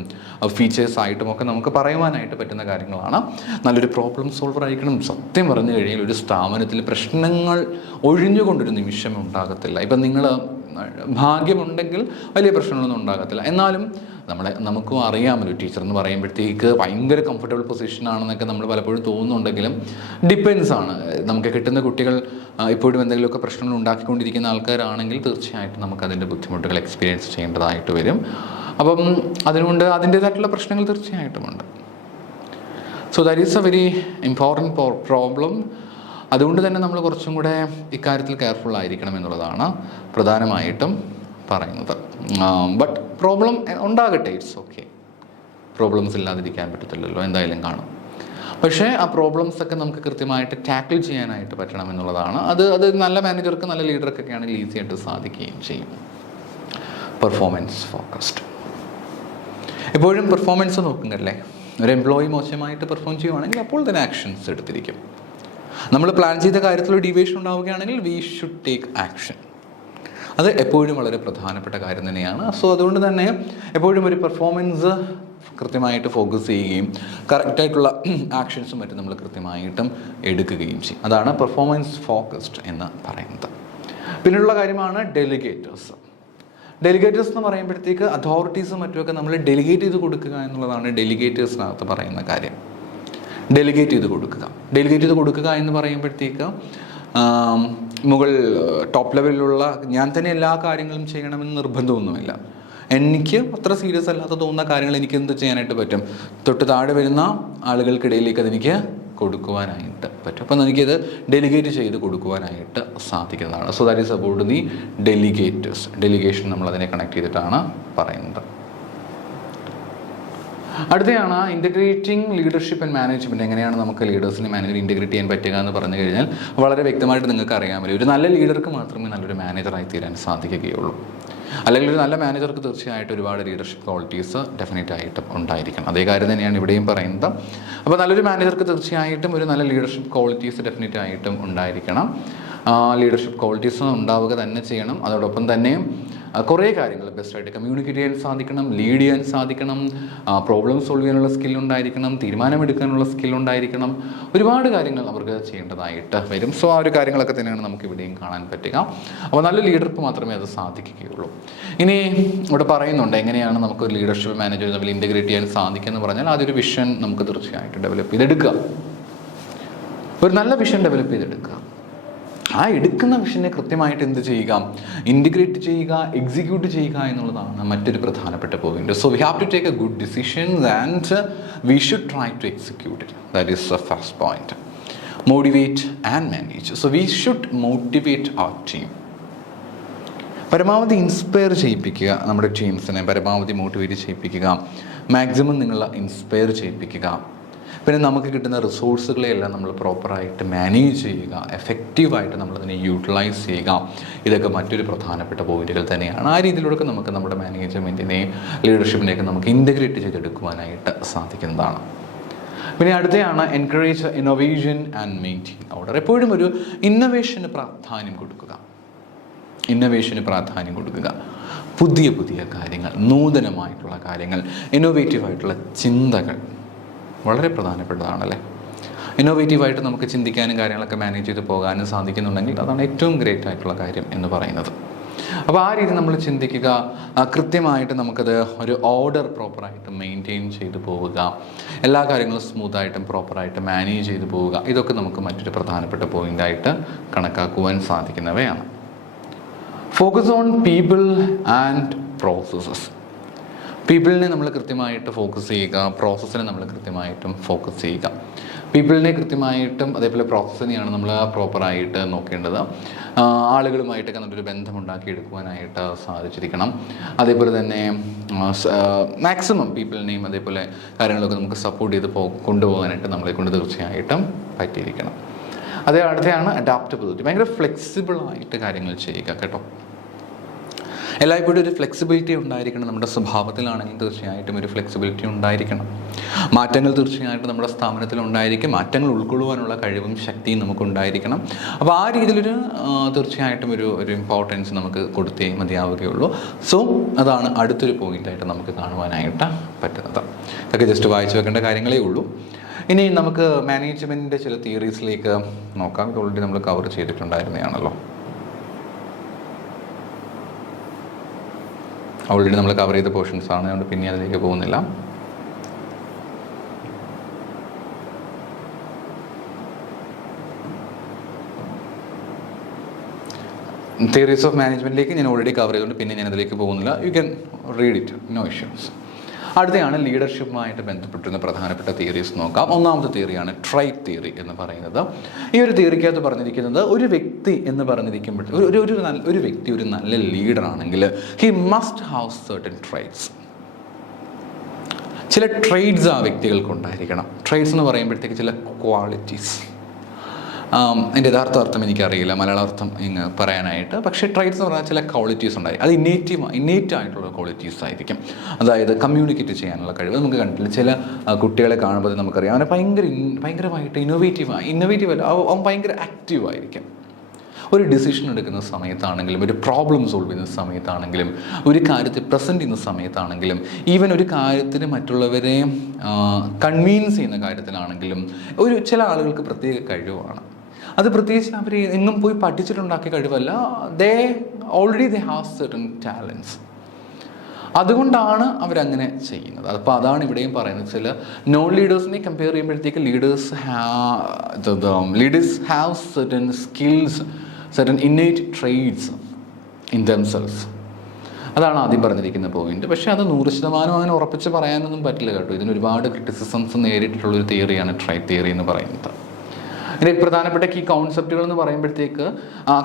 ഫീച്ചേഴ്സായിട്ടും ഒക്കെ നമുക്ക് പറയുവാനായിട്ട് പറ്റുന്ന കാര്യങ്ങളാണ്. നല്ലൊരു പ്രോബ്ലം സോൾവർ ആയിരിക്കണം. സത്യം പറഞ്ഞു കഴിഞ്ഞാൽ ഒരു സ്ഥാപനത്തിൽ പ്രശ്നങ്ങൾ ഒഴിഞ്ഞുകൊണ്ടൊരു നിമിഷം ഉണ്ടാകത്തില്ല. ഇപ്പം നിങ്ങൾ ഭാഗ്യമുണ്ടെങ്കിൽ വലിയ പ്രശ്നങ്ങളൊന്നും ഉണ്ടാകത്തില്ല. എന്നാലും നമുക്കും അറിയാമല്ലോ, ടീച്ചർ എന്ന് പറയുമ്പോഴത്തേക്ക് ഭയങ്കര കംഫർട്ടബിൾ പൊസിഷനാണെന്നൊക്കെ നമ്മൾ പലപ്പോഴും തോന്നുന്നുണ്ടെങ്കിലും ഡിപ്പെൻസ് ആണ്. നമുക്ക് കിട്ടുന്ന കുട്ടികൾ ഇപ്പോഴും എന്തെങ്കിലുമൊക്കെ പ്രശ്നങ്ങൾ ഉണ്ടാക്കിക്കൊണ്ടിരിക്കുന്ന ആൾക്കാരാണെങ്കിൽ തീർച്ചയായിട്ടും നമുക്കതിൻ്റെ ബുദ്ധിമുട്ടുകൾ എക്സ്പീരിയൻസ് ചെയ്യേണ്ടതായിട്ട് വരും. അപ്പം അതുകൊണ്ട് അതിൻ്റേതായിട്ടുള്ള പ്രശ്നങ്ങൾ തീർച്ചയായിട്ടുമുണ്ട്. So that is a very important problem. അതുകൊണ്ട് തന്നെ നമ്മൾ കുറച്ചും കൂടെ ഇക്കാര്യത്തിൽ കെയർഫുൾ ആയിരിക്കണം എന്നുള്ളതാണ് പ്രധാനമായിട്ടും പറയുന്നത്. ബട്ട് പ്രോബ്ലം ഉണ്ടാകട്ടെ, ഇറ്റ്സ് ഓക്കെ. പ്രോബ്ലംസ് ഇല്ലാതിരിക്കാൻ പറ്റത്തില്ലല്ലോ, എന്തായാലും കാണും. പക്ഷേ ആ പ്രോബ്ലംസൊക്കെ നമുക്ക് കൃത്യമായിട്ട് ടാക്കിൾ ചെയ്യാനായിട്ട് പറ്റണം എന്നുള്ളതാണ്. അത് നല്ല മാനേജർക്ക് നല്ല ലീഡർക്കൊക്കെ ആണെങ്കിൽ ഈസി ആയിട്ട് സാധിക്കുകയും ചെയ്യും. Performance focused. എപ്പോഴും പെർഫോമൻസ് നോക്കുന്നില്ലേ. ഒരു എംപ്ലോയി മോശമായിട്ട് പെർഫോം ചെയ്യുവാണെങ്കിൽ അപ്പോൾ തന്നെ ആക്ഷൻസ് എടുത്തിരിക്കും. നമ്മൾ പ്ലാൻ ചെയ്ത കാര്യത്തിൽ ഒരു ഡീവിയേഷൻ ഉണ്ടാവുകയാണെങ്കിൽ വി ഷുഡ് ടേക്ക് ആക്ഷൻ. അത് എപ്പോഴും വളരെ പ്രധാനപ്പെട്ട കാര്യം തന്നെയാണ്. സോ അതുകൊണ്ട് തന്നെ എപ്പോഴും ഒരു പെർഫോമൻസ് കൃത്യമായിട്ട് ഫോക്കസ് ചെയ്യുകയും കറക്റ്റായിട്ടുള്ള ആക്ഷൻസും മറ്റും നമ്മൾ കൃത്യമായിട്ടും എടുക്കുകയും ചെയ്യും. അതാണ് പെർഫോമൻസ് ഫോക്കസ്ഡ് എന്ന് പറയുന്നത്. പിന്നെയുള്ള കാര്യമാണ് ഡെലിഗേറ്റേഴ്സ്. ഡെലിഗേറ്റേഴ്സ് എന്ന് പറയുമ്പോഴത്തേക്ക് അതോറിറ്റീസും മറ്റുമൊക്കെ നമ്മൾ ഡെലിഗേറ്റ് ചെയ്ത് കൊടുക്കുക എന്നുള്ളതാണ് ഡെലിഗേറ്റേഴ്സിനകത്ത് പറയുന്ന കാര്യം. ഡെലിഗേറ്റ് ചെയ്ത് കൊടുക്കുക എന്ന് പറയുമ്പോഴത്തേക്ക് മുകൾ ടോപ്പ് ലെവലിലുള്ള ഞാൻ തന്നെ എല്ലാ കാര്യങ്ങളും ചെയ്യണമെന്ന് നിർബന്ധമൊന്നുമില്ല. എനിക്ക് അത്ര സീരിയസ് അല്ലാത്ത തോന്നുന്ന കാര്യങ്ങൾ എനിക്ക് എന്ത് ചെയ്യാനായിട്ട് പറ്റും, തൊട്ട് താഴെ വരുന്ന ആളുകൾക്കിടയിലേക്ക് അതെനിക്ക് കൊടുക്കുവാനായിട്ട് പറ്റും. അപ്പം എനിക്കത് ഡെലിഗേറ്റ് ചെയ്ത് കൊടുക്കുവാനായിട്ട് സാധിക്കുന്നതാണ്. So that is about the delegators. Delegation നമ്മളതിനെ കണക്ട് ചെയ്തിട്ടാണ് പറയുന്നത്. അടുത്തയാണ് ഇൻ്റഗ്രേറ്റിംഗ് ലീഡർഷിപ്പ് ആൻഡ് മാനേജ്മെൻറ്റ്. എങ്ങനെയാണ് നമുക്ക് ലീഡേഴ്സിനെ മാനേജർ ഇൻ്റഗ്രേറ്റ് ചെയ്യാൻ പറ്റുക എന്ന് പറഞ്ഞു കഴിഞ്ഞാൽ വളരെ വ്യക്തമായിട്ട് നിങ്ങൾക്ക് അറിയാൻ പറ്റും. ഒരു നല്ല ലീഡർക്ക് മാത്രമേ നല്ലൊരു മാനേജറായി തീരാൻ സാധിക്കുകയുള്ളൂ. അല്ലെങ്കിൽ ഒരു നല്ല മാനേജർക്ക് തീർച്ചയായിട്ടും ഒരുപാട് ലീഡർഷിപ്പ് ക്വാളിറ്റീസ് ഡെഫിനറ്റ് ആയിട്ടും ഉണ്ടായിരിക്കണം. അതേ കാര്യം തന്നെയാണ് ഇവിടെയും പറയുന്നത്. അപ്പോൾ നല്ലൊരു മാനേജർക്ക് തീർച്ചയായിട്ടും ഒരു നല്ല ലീഡർഷിപ്പ് ക്വാളിറ്റീസ് ഡെഫിനറ്റ് ആയിട്ടും ഉണ്ടായിരിക്കണം. ലീഡർഷിപ്പ് ക്വാളിറ്റീസ് ഉണ്ടാവുക തന്നെ ചെയ്യണം. അതോടൊപ്പം തന്നെ കുറേ കാര്യങ്ങൾ ബെസ്റ്റായിട്ട് കമ്മ്യൂണിക്കേറ്റ് ചെയ്യാൻ സാധിക്കണം, ലീഡ് ചെയ്യാൻ സാധിക്കണം, പ്രോബ്ലം സോൾവ് ചെയ്യാനുള്ള സ്കില്ലുണ്ടായിരിക്കണം, തീരുമാനമെടുക്കാനുള്ള സ്കില്ലുണ്ടായിരിക്കണം. ഒരുപാട് കാര്യങ്ങൾ അവർക്ക് ചെയ്യേണ്ടതായിട്ട് വരും. സോ ആ ഒരു കാര്യങ്ങളൊക്കെ തന്നെയാണ് നമുക്ക് ഇവിടെയും കാണാൻ പറ്റുക. അപ്പോൾ നല്ല ലീഡർക്ക് മാത്രമേ അത് സാധിക്കുകയുള്ളൂ. ഇനി ഇവിടെ പറയുന്നുണ്ട് എങ്ങനെയാണ് നമുക്ക് ഒരു ലീഡർഷിപ്പ് മാനേജർ തമ്മിൽ ഇൻ്റഗ്രേറ്റ് ചെയ്യാൻ സാധിക്കുമെന്ന് പറഞ്ഞാൽ അതൊരു വിഷൻ നമുക്ക് തീർച്ചയായിട്ടും ഡെവലപ്പ് ചെയ്തെടുക്കുക. ഒരു നല്ല വിഷൻ ഡെവലപ്പ് ചെയ്തെടുക്കുക. ആ എടുക്കുന്ന വിഷനെ കൃത്യമായിട്ട് എന്ത് ചെയ്യുക, ഇൻറ്റിഗ്രേറ്റ് ചെയ്യുക, എക്സിക്യൂട്ട് ചെയ്യുക എന്നുള്ളതാണ് മറ്റൊരു പ്രധാനപ്പെട്ട point. So we have to take a good decisions and we should try to execute it. That is the first point. Motivate and manage. So we should motivate our team. പരമാവധി inspire ചെയ്യിപ്പിക്കുക നമ്മുടെ ടീംസിനെ, പരമാവധി motivate ചെയ്യിപ്പിക്കുക, maximum നിങ്ങൾ inspire ചെയ്യിപ്പിക്കുക. പിന്നെ നമുക്ക് കിട്ടുന്ന റിസോഴ്സുകളെയെല്ലാം നമ്മൾ പ്രോപ്പറായിട്ട് മാനേജ് ചെയ്യുക, എഫക്റ്റീവായിട്ട് നമ്മളതിനെ യൂട്ടിലൈസ് ചെയ്യുക. ഇതൊക്കെ മറ്റൊരു പ്രധാനപ്പെട്ട പോയിന്റുകൾ തന്നെയാണ്. ആ രീതിയിലൂടെ നമുക്ക് നമ്മുടെ മാനേജ്മെൻറ്റിനെയും ലീഡർഷിപ്പിനെയൊക്കെ നമുക്ക് ഇൻ്റഗ്രേറ്റ് ചെയ്തെടുക്കുവാനായിട്ട് സാധിക്കുന്നതാണ്. പിന്നെ അടുത്തയാണ് encourage innovation and maintain order. എപ്പോഴും ഒരു ഇന്നോവേഷന് പ്രാധാന്യം കൊടുക്കുക. പുതിയ പുതിയ കാര്യങ്ങൾ, നൂതനമായിട്ടുള്ള കാര്യങ്ങൾ, ഇന്നോവേറ്റീവായിട്ടുള്ള ചിന്തകൾ വളരെ പ്രധാനപ്പെട്ടതാണല്ലേ. ഇന്നോവേറ്റീവായിട്ട് നമുക്ക് ചിന്തിക്കാനും കാര്യങ്ങളൊക്കെ മാനേജ് ചെയ്ത് പോകാനും സാധിക്കുന്നുണ്ടെങ്കിൽ അതാണ് ഏറ്റവും ഗ്രേറ്റ് ആയിട്ടുള്ള കാര്യം എന്ന് പറയുന്നത്. അപ്പോൾ ആ രീതി നമ്മൾ ചിന്തിക്കുക, കൃത്യമായിട്ട് നമുക്കത് ഒരു ഓർഡർ പ്രോപ്പറായിട്ട് മെയിൻറ്റെയിൻ ചെയ്ത് പോവുക, എല്ലാ കാര്യങ്ങളും സ്മൂത്തായിട്ടും പ്രോപ്പറായിട്ട് മാനേജ് ചെയ്ത് പോവുക. ഇതൊക്കെ നമുക്ക് മറ്റൊരു പ്രധാനപ്പെട്ട പോയിൻ്റായിട്ട് കണക്കാക്കുവാൻ സാധിക്കുന്നവയാണ്. Focus on people and processes. പീപ്പിളിനെ നമ്മൾ കൃത്യമായിട്ട് ഫോക്കസ് ചെയ്യുക, പ്രോസസ്സിനെ നമ്മൾ കൃത്യമായിട്ടും ഫോക്കസ് ചെയ്യുക. പീപ്പിളിനെ കൃത്യമായിട്ടും അതേപോലെ പ്രോസസ്സിനെയാണ് നമ്മൾ പ്രോപ്പറായിട്ട് നോക്കേണ്ടത്. ആളുകളുമായിട്ടൊക്കെ നല്ലൊരു ബന്ധമുണ്ടാക്കിയെടുക്കുവാനായിട്ട് സാധിച്ചിരിക്കണം. അതേപോലെ തന്നെ മാക്സിമം പീപ്പിളിനെയും അതേപോലെ കാര്യങ്ങളൊക്കെ നമുക്ക് സപ്പോർട്ട് ചെയ്ത് കൊണ്ടുപോകാനായിട്ട് നമ്മളെ കൊണ്ട് തീർച്ചയായിട്ടും പറ്റിയിരിക്കണം. അടുത്തയാണ് അഡാപ്റ്റബിലിറ്റി. ഭയങ്കര ഫ്ലെക്സിബിളായിട്ട് കാര്യങ്ങൾ ചെയ്യുക കേട്ടോ. എല്ലായ്പ്പോഴും ഒരു ഫ്ലെക്സിബിലിറ്റി ഉണ്ടായിരിക്കണം. നമ്മുടെ സ്വഭാവത്തിലാണെങ്കിൽ തീർച്ചയായിട്ടും ഒരു ഫ്ലെക്സിബിലിറ്റി ഉണ്ടായിരിക്കണം. മാറ്റങ്ങൾ തീർച്ചയായിട്ടും നമ്മുടെ സ്ഥാപനത്തിൽ ഉണ്ടായിരിക്കും. മാറ്റങ്ങൾ ഉൾക്കൊള്ളുവാനുള്ള കഴിവും ശക്തിയും നമുക്കുണ്ടായിരിക്കണം. അപ്പോൾ ആ രീതിയിലൊരു തീർച്ചയായിട്ടും ഒരു ഇമ്പോർട്ടൻസ് നമുക്ക് കൊടുത്തേ മതിയാവുകയുള്ളൂ. സോ അതാണ് അടുത്തൊരു പോയിൻ്റായിട്ട് നമുക്ക് കാണുവാനായിട്ട് പറ്റുന്നത്. ഇതൊക്കെ ജസ്റ്റ് വായിച്ചു വെക്കേണ്ട കാര്യങ്ങളേ ഉള്ളൂ. ഇനി നമുക്ക് മാനേജ്മെൻറ്റിൻ്റെ ചില തിയറീസിലേക്ക് നോക്കാം. ഇത് ഓൾറെഡി നമ്മൾ കവർ ചെയ്തിട്ടുണ്ടായിരുന്നതാണല്ലോ. ഓൾറെഡി നമ്മൾ കവർ ചെയ്ത പോർഷൻസ് ആണ്, അതുകൊണ്ട് പിന്നെ അതിലേക്ക് പോകുന്നില്ല. തിയറീസ് ഓഫ് മാനേജ്മെൻറ്റിലേക്ക് ഞാൻ ഓൾറെഡി കവർ ചെയ്തുകൊണ്ട് പിന്നെ ഞാൻ അതിലേക്ക് പോകുന്നില്ല. You can read it, no issues. അടുത്തയാണ് ലീഡർഷിപ്പുമായിട്ട് ബന്ധപ്പെട്ടിരുന്ന പ്രധാനപ്പെട്ട തിയറീസ് നോക്കാം. ഒന്നാമത്തെ തിയറിയാണ് ട്രൈറ്റ് തിയറി എന്ന് പറയുന്നത്. ഈ ഒരു തിയറിക്കകത്ത് പറഞ്ഞിരിക്കുന്നത് ഒരു വ്യക്തി എന്ന് പറഞ്ഞിരിക്കുമ്പോൾ ഒരു വ്യക്തി ഒരു നല്ല ലീഡറാണെങ്കിൽ he must have certain traits. ചില ട്രേഡ്സ് ആ വ്യക്തികൾക്ക് ഉണ്ടായിരിക്കണം. ട്രേഡ്സ് എന്ന് പറയുമ്പോഴത്തേക്ക് ചില ക്വാളിറ്റീസ്. അതിൻ്റെ യഥാർത്ഥ അർത്ഥം എനിക്കറിയില്ല, മലയാള അർത്ഥം ഇങ്ങ് പറയാനായിട്ട്. പക്ഷേ ട്രൈറ്റ്സ് എന്ന് പറഞ്ഞാൽ ചില ക്വാളിറ്റീസ് ഉണ്ടായി. അത് ഇന്നേറ്റ് ആയിട്ടുള്ള ക്വാളിറ്റീസ് ആയിരിക്കും. അതായത് കമ്മ്യൂണിക്കേറ്റ് ചെയ്യാനുള്ള കഴിവ്. നമുക്ക് കണ്ടില്ല, ചില കുട്ടികളെ കാണുമ്പോൾ നമുക്കറിയാം അവനെ ഭയങ്കരമായിട്ട് ഇന്നോവേറ്റീവ് അല്ല, അവൻ ഭയങ്കര ആക്റ്റീവായിരിക്കും. ഒരു ഡിസിഷൻ എടുക്കുന്ന സമയത്താണെങ്കിലും, ഒരു പ്രോബ്ലം സോൾവ് ചെയ്യുന്ന സമയത്താണെങ്കിലും, ഒരു കാര്യത്തെ പ്രസൻറ്റ് ചെയ്യുന്ന സമയത്താണെങ്കിലും, ഈവൻ ഒരു കാര്യത്തിന് മറ്റുള്ളവരെ കൺവീൻസ് ചെയ്യുന്ന കാര്യത്തിലാണെങ്കിലും ചില ആളുകൾക്ക് പ്രത്യേക കഴിവാണ്. അത് പ്രത്യേകിച്ച് അവർ എങ്ങും പോയി പഠിച്ചിട്ടുണ്ടാക്കിയ കഴിവല്ല. They have certain talents. അതുകൊണ്ടാണ് അവരങ്ങനെ ചെയ്യുന്നത്. അപ്പോൾ അതാണ് ഇവിടെയും പറയുന്നത്. ചില നോൺ ലീഡേഴ്സിനെ കമ്പയർ ചെയ്യുമ്പോഴത്തേക്ക് leaders have certain skills, certain innate traits in themselves. അതാണ് ആദ്യം പറഞ്ഞിരിക്കുന്ന പോയിന്റ്. പക്ഷേ അത് 100% അങ്ങനെ ഉറപ്പിച്ച് പറയാനൊന്നും പറ്റില്ല കേട്ടോ. ഇതിന് ഒരുപാട് ക്രിറ്റിസിസംസ് നേരിട്ടുള്ളൊരു തിയറിയാണ് ട്രൈറ്റ് തിയറി എന്ന് പറയുന്നത്. ഇതിൻ്റെ പ്രധാനപ്പെട്ട ഈ കോൺസെപ്റ്റുകൾ എന്ന് പറയുമ്പോഴത്തേക്ക്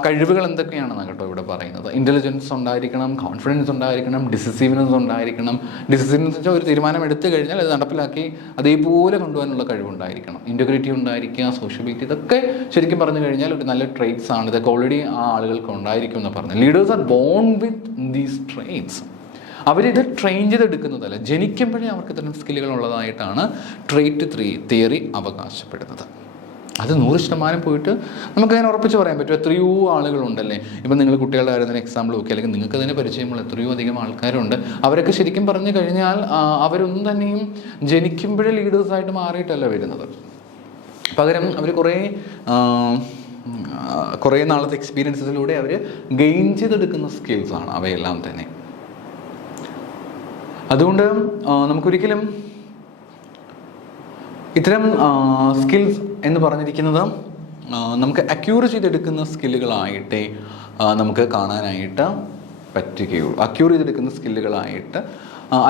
കഴിവുകൾ എന്തൊക്കെയാണെന്ന് കേട്ടോ ഇവിടെ പറയുന്നത്. ഇൻ്റലിജൻസ് ഉണ്ടായിരിക്കണം, കോൺഫിഡൻസ് ഉണ്ടായിരിക്കണം, ഡിസിസീവ്നെസ് ഉണ്ടായിരിക്കണം. ഡിസിസീവ്നെസ് വെച്ചാൽ ഒരു തീരുമാനം എടുത്തു കഴിഞ്ഞാൽ അത് നടപ്പിലാക്കി അതേപോലെ കൊണ്ടുപോകാനുള്ള കഴിവുണ്ടായിരിക്കണം. ഇൻറ്റഗ്രിറ്റി ഉണ്ടായിരിക്കുക, സോഷ്യബിലിറ്റി, ഇതൊക്കെ ശരിക്കും പറഞ്ഞു കഴിഞ്ഞാൽ ഒരു നല്ല ട്രെയ്റ്റ്സ് ആണ്. ഇതൊക്കെ ഓൾറെഡി ആ ആളുകൾക്ക് ഉണ്ടായിരിക്കും എന്ന് പറഞ്ഞു. Leaders R bone with these traits. അവരിത് ട്രെയിൻ ചെയ്തെടുക്കുന്നതല്ല, ജനിക്കുമ്പോഴേ അവർക്ക് ഇത്തരം സ്കില്ലുകൾ ഉള്ളതായിട്ടാണ് ട്രെയ്റ്റ് തിയറി അവകാശപ്പെടുന്നത്. അത് 100% പോയിട്ട് നമുക്കതിനെ ഉറപ്പിച്ച് പറയാൻ പറ്റും. എത്രയോ ആളുകളുണ്ടല്ലേ. ഇപ്പം നിങ്ങൾ കുട്ടികളുടെ കാര്യം തന്നെ എക്സാമ്പിൾ നോക്കി, അല്ലെങ്കിൽ നിങ്ങൾക്ക് അതിനെ പരിചയമുള്ള എത്രയോ അധികം ആൾക്കാരുണ്ട്. അവരൊക്കെ ശരിക്കും പറഞ്ഞു കഴിഞ്ഞാൽ അവരൊന്നും തന്നെയും ജനിക്കുമ്പോഴേ ലീഡേഴ്സായിട്ട് മാറിയിട്ടല്ല വരുന്നത്. പകരം അവർ കുറേ നാളത്തെ എക്സ്പീരിയൻസിലൂടെ അവർ ഗെയിൻ ചെയ്തെടുക്കുന്ന സ്കിൽസാണ് അവയെല്ലാം തന്നെ. അതുകൊണ്ട് നമുക്കൊരിക്കലും ഇത്തരം സ്കിൽസ് എന്ന് പറഞ്ഞിരിക്കുന്നത് നമുക്ക് അക്യൂർ ചെയ്തെടുക്കുന്ന സ്കില്ലുകളായിട്ടേ നമുക്ക് കാണാനായിട്ട് പറ്റുകയുള്ളൂ. അക്യൂർ ചെയ്തെടുക്കുന്ന സ്കില്ലുകളായിട്ട്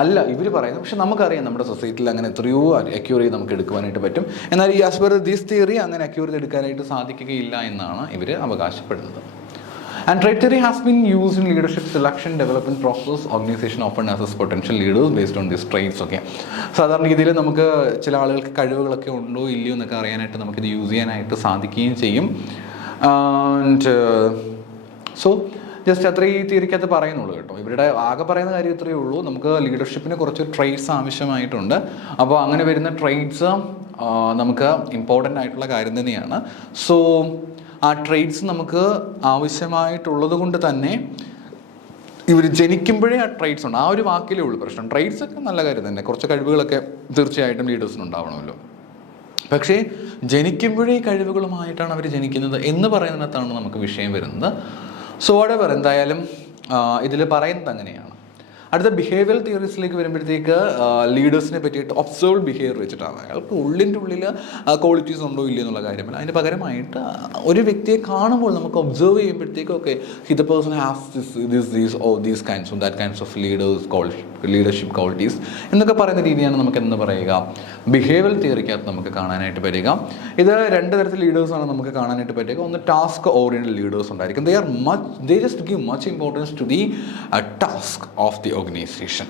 അല്ല ഇവർ പറയുന്നത്. പക്ഷെ നമുക്കറിയാം നമ്മുടെ സൊസൈറ്റിയിൽ അങ്ങനെ എത്രയോ അക്യൂർ ചെയ്ത് നമുക്ക് എടുക്കുവാനായിട്ട് പറ്റും. എന്നാൽ ഈ ആസ് പെർ ദിസ് തിയറി അങ്ങനെ അക്യൂർ ചെയ്തെടുക്കാനായിട്ട് സാധിക്കുകയില്ല എന്നാണ് ഇവർ അവകാശപ്പെടുന്നത്. And trait theory has been used in leadership selection, development process. Organization often assess potential leaders based on these traits. Okay. സാധാരണ രീതിയിൽ നമുക്ക് ചില ആളുകൾക്ക് കഴിവുകളൊക്കെ ഉണ്ടോ ഇല്ലയോ എന്നൊക്കെ അറിയാനായിട്ട് നമുക്കിത് യൂസ് ചെയ്യാനായിട്ട് സാധിക്കുകയും ചെയ്യും. ആൻഡ് സോ ജസ്റ്റ് അത്ര ഈ തിയറിക്കകത്ത് പറയുന്നുള്ളൂ കേട്ടോ. ഇവരുടെ ആകെ പറയുന്ന കാര്യം ഇത്രയേ ഉള്ളൂ. നമുക്ക് ലീഡർഷിപ്പിന് കുറച്ച് ട്രെയ്റ്റ്സ് ആവശ്യമായിട്ടുണ്ട്. അപ്പോൾ അങ്ങനെ വരുന്ന ട്രെയ്റ്റ്സ് നമുക്ക് ഇമ്പോർട്ടൻ്റ് ആയിട്ടുള്ള കാര്യം തന്നെയാണ്. സോ ആ ട്രെയ്റ്റ്സ് നമുക്ക് ആവശ്യമായിട്ടുള്ളത് കൊണ്ട് തന്നെ ഇവർ ജനിക്കുമ്പോഴേ ആ ട്രെയ്റ്റ്സ് ഉണ്ട്. ആ ഒരു വാക്കിലേ ഉള്ളൂ പ്രശ്നം. ട്രെയ്റ്റ്സ് ഒക്കെ നല്ല കാര്യം തന്നെ, കുറച്ച് കഴിവുകളൊക്കെ തീർച്ചയായിട്ടും ലീഡേഴ്സിന് ഉണ്ടാവണമല്ലോ. പക്ഷേ ജനിക്കുമ്പോഴേ കഴിവുകളുമായിട്ടാണ് അവർ ജനിക്കുന്നത് എന്ന് പറയുന്നിടത്താണ് നമുക്ക് വിഷയം വരുന്നത്. സോ whatever, എന്തായാലും ഇതിൽ പറയുന്നത് അങ്ങനെയാണ്. അടുത്ത ബിഹേവിയർ തിയറീസിലേക്ക് വരുമ്പോഴത്തേക്ക് ലീഡേഴ്സിനെ പറ്റിയിട്ട് ഒബ്സർവ് ബിഹേവിയർ വെച്ചിട്ടാണ്. അയാൾക്ക് ഉള്ളിൻ്റെ ഉള്ളിൽ ക്വാളിറ്റീസ് ഉണ്ടോ ഇല്ല എന്നുള്ള കാര്യമല്ല. അതിന് പകരമായിട്ട് ഒരു വ്യക്തിയെ കാണുമ്പോൾ നമുക്ക് ഒബ്സർവ് ചെയ്യുമ്പോഴത്തേക്കും okay the person has these kinds of that kinds of leadership qualities എന്നൊക്കെ പറയുന്ന രീതിയാണ് നമുക്ക് എന്ന് പറയുക ബിഹേവിയർ തിയറിക്കകത്ത് നമുക്ക് കാണാനായിട്ട് പറ്റുക. ഇത് രണ്ട് തരത്തിൽ ലീഡേഴ്സാണ് നമുക്ക് കാണാനായിട്ട് പറ്റുക. ഒന്ന് ടാസ്ക് ഓറിയൻറ്റഡ് ലീഡേഴ്സ് ഉണ്ടായിരിക്കും. they just give much importance to the task of the organization.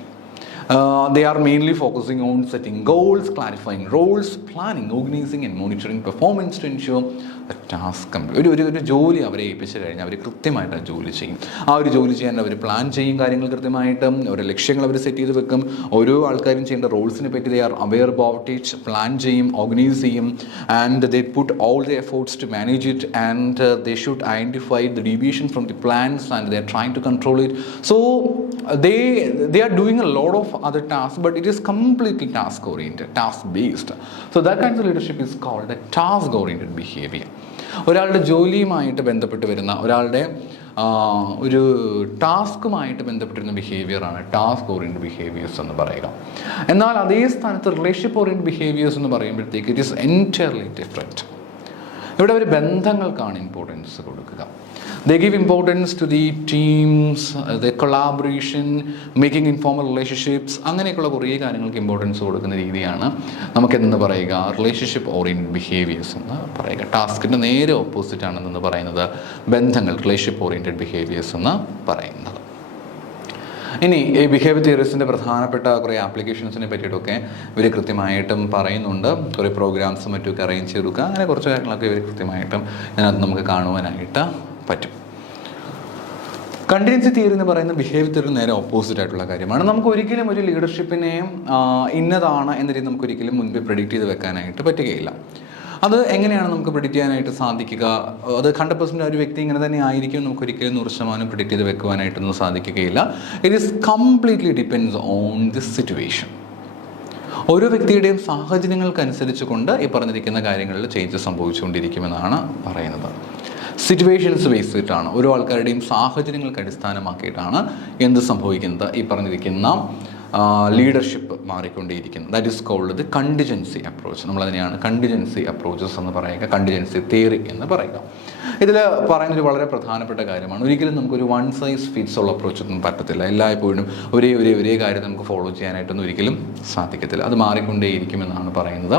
They are mainly focusing on setting goals, clarifying roles, planning, organizing and monitoring performance to ensure the task complete. ഒരു ജോലി അവരെ ഏൽപ്പിച്ചു കഴിഞ്ഞാൽ അവർ കൃത്യമായിട്ട് ആ ജോലി ചെയ്യും. ആ ഒരു ജോലി ചെയ്യാൻ അവർ പ്ലാൻ ചെയ്യും, കാര്യങ്ങൾ കൃത്യമായിട്ടും ഓരോ ലക്ഷ്യങ്ങൾ അവർ സെറ്റ് ചെയ്ത് വെക്കും. ഓരോ ആൾക്കാരും ചെയ്യേണ്ട റോൾസിനെ പറ്റി they are aware about it, plan ചെയ്യും, ഓർഗനൈസ് ചെയ്യും, and they put all the efforts to manage it, and they should identify the deviation from the plans and they are trying to control it. So they are doing a lot of other tasks, but it is completely task oriented, task based. So that kind of leadership is called a task oriented behavior. ഒരാളുടെ ജോലിയുമായിട്ട് ബന്ധപ്പെട്ട് വരുന്ന ഒരാളുടെ ഒരു ടാസ്കുമായിട്ട് ബന്ധപ്പെട്ടിരുന്ന ബിഹേവിയറാണ് task oriented behaviours എന്ന് പറയുക. എന്നാൽ അതേ സ്ഥാനത്ത് റിലേഷൻഷിപ്പ് ഓറിയൻറ്റഡ് ബിഹേവിയേഴ്സ് എന്ന് പറയുമ്പോഴത്തേക്ക് ഇറ്റ് ഈസ് എൻറ്റയർലി ഡിഫറെൻറ്റ്. ഇവിടെ ഒരു ബന്ധങ്ങൾക്കാണ് ഇമ്പോർട്ടൻസ് കൊടുക്കുക. They give importance to the teams, the collaboration, making informal relationships, അങ്ങനെയൊക്കെയുള്ള കുറേ കാര്യങ്ങൾക്ക് ഇമ്പോർട്ടൻസ് കൊടുക്കുന്ന രീതിയാണ് നമുക്കെന്ന് പറയുക റിലേഷൻഷിപ്പ് ഓറിയൻറ്റഡ് ബിഹേവിയേഴ്സ് എന്ന് പറയുക. ടാസ്കിൻ്റെ നേരെ ഓപ്പോസിറ്റ് ആണെന്ന് പറയുന്നത് ബന്ധങ്ങൾ, റിലേഷൻഷിപ്പ് ഓറിയൻറ്റഡ് ബിഹേവിയേഴ്സ് എന്ന് പറയുന്നത്. ഇനി ഈ ബിഹേവിയർ തിയറീസിൻ്റെ പ്രധാനപ്പെട്ട കുറേ ആപ്ലിക്കേഷൻസിനെ പറ്റിയിട്ടൊക്കെ ഇവർ കൃത്യമായിട്ടും പറയുന്നുണ്ട്. കുറേ പ്രോഗ്രാംസും മറ്റുമൊക്കെ അറേഞ്ച് ചെയ്ത് കൊടുക്കുക. അങ്ങനെ കുറച്ച് കാര്യങ്ങളൊക്കെ ഇവർ കൃത്യമായിട്ടും ഇതിനകത്ത് നമുക്ക് കാണുവാനായിട്ട് പറ്റും. കണ്ടിന്യൂൻസി തിയറി എന്ന് പറയുന്ന ബിഹേവിയർ തിയറി നേരെ ഓപ്പോസിറ്റ് ആയിട്ടുള്ള കാര്യമാണ്. നമുക്ക് ഒരിക്കലും ഒരു ലീഡർഷിപ്പിനെ ഇന്നതാണ് എന്ന രീതി നമുക്ക് ഒരിക്കലും മുൻപേ പ്രെഡിക്റ്റ് ചെയ്ത് വെക്കാനായിട്ട് പറ്റുകയില്ല. അത് എങ്ങനെയാണ് നമുക്ക് പ്രെഡിക്റ്റ് ചെയ്യാനായിട്ട് സാധിക്കുക? അത് 100% ഒരു വ്യക്തി ഇങ്ങനെ തന്നെ ആയിരിക്കും നമുക്ക് ഒരിക്കലും 100% പ്രെഡിക്റ്റ് ചെയ്ത് വെക്കുവാനായിട്ടൊന്നും സാധിക്കുകയില്ല. It is completely depends on this situation. ഓരോ വ്യക്തിയുടെയും സാഹചര്യങ്ങൾക്കനുസരിച്ച് കൊണ്ട് ഈ പറഞ്ഞിരിക്കുന്ന കാര്യങ്ങളിൽ ചേഞ്ചസ് സംഭവിച്ചുകൊണ്ടിരിക്കുമെന്നാണ് പറയുന്നത്. സിറ്റുവേഷൻസ് ബേസ് ചെയ്തിട്ടാണ്, ഓരോ ആൾക്കാരുടെയും സാഹചര്യങ്ങൾക്ക് അടിസ്ഥാനമാക്കിയിട്ടാണ് എന്ത് സംഭവിക്കുന്നത്, ഈ പറഞ്ഞിരിക്കുന്ന ലീഡർഷിപ്പ് മാറിക്കൊണ്ടേയിരിക്കുന്നത്. That is called the contingency approach. നമ്മളതിനെയാണ് കണ്ടിജൻസി അപ്രോച്ചസ് എന്ന് പറയുക, കണ്ടിജൻസി തിയറി എന്ന് പറയുക. ഇതിൽ പറയുന്നൊരു വളരെ പ്രധാനപ്പെട്ട കാര്യമാണ്, ഒരിക്കലും നമുക്കൊരു വൺ സൈസ് ഫിറ്റ്സ് ഉള്ള അപ്രോച്ച് ഒന്നും പറ്റത്തില്ല. എല്ലായ്പ്പോഴും ഒരേ കാര്യം നമുക്ക് ഫോളോ ചെയ്യാനായിട്ടൊന്നും ഒരിക്കലും സാധിക്കത്തില്ല. അത് മാറിക്കൊണ്ടേയിരിക്കുമെന്നാണ് പറയുന്നത്,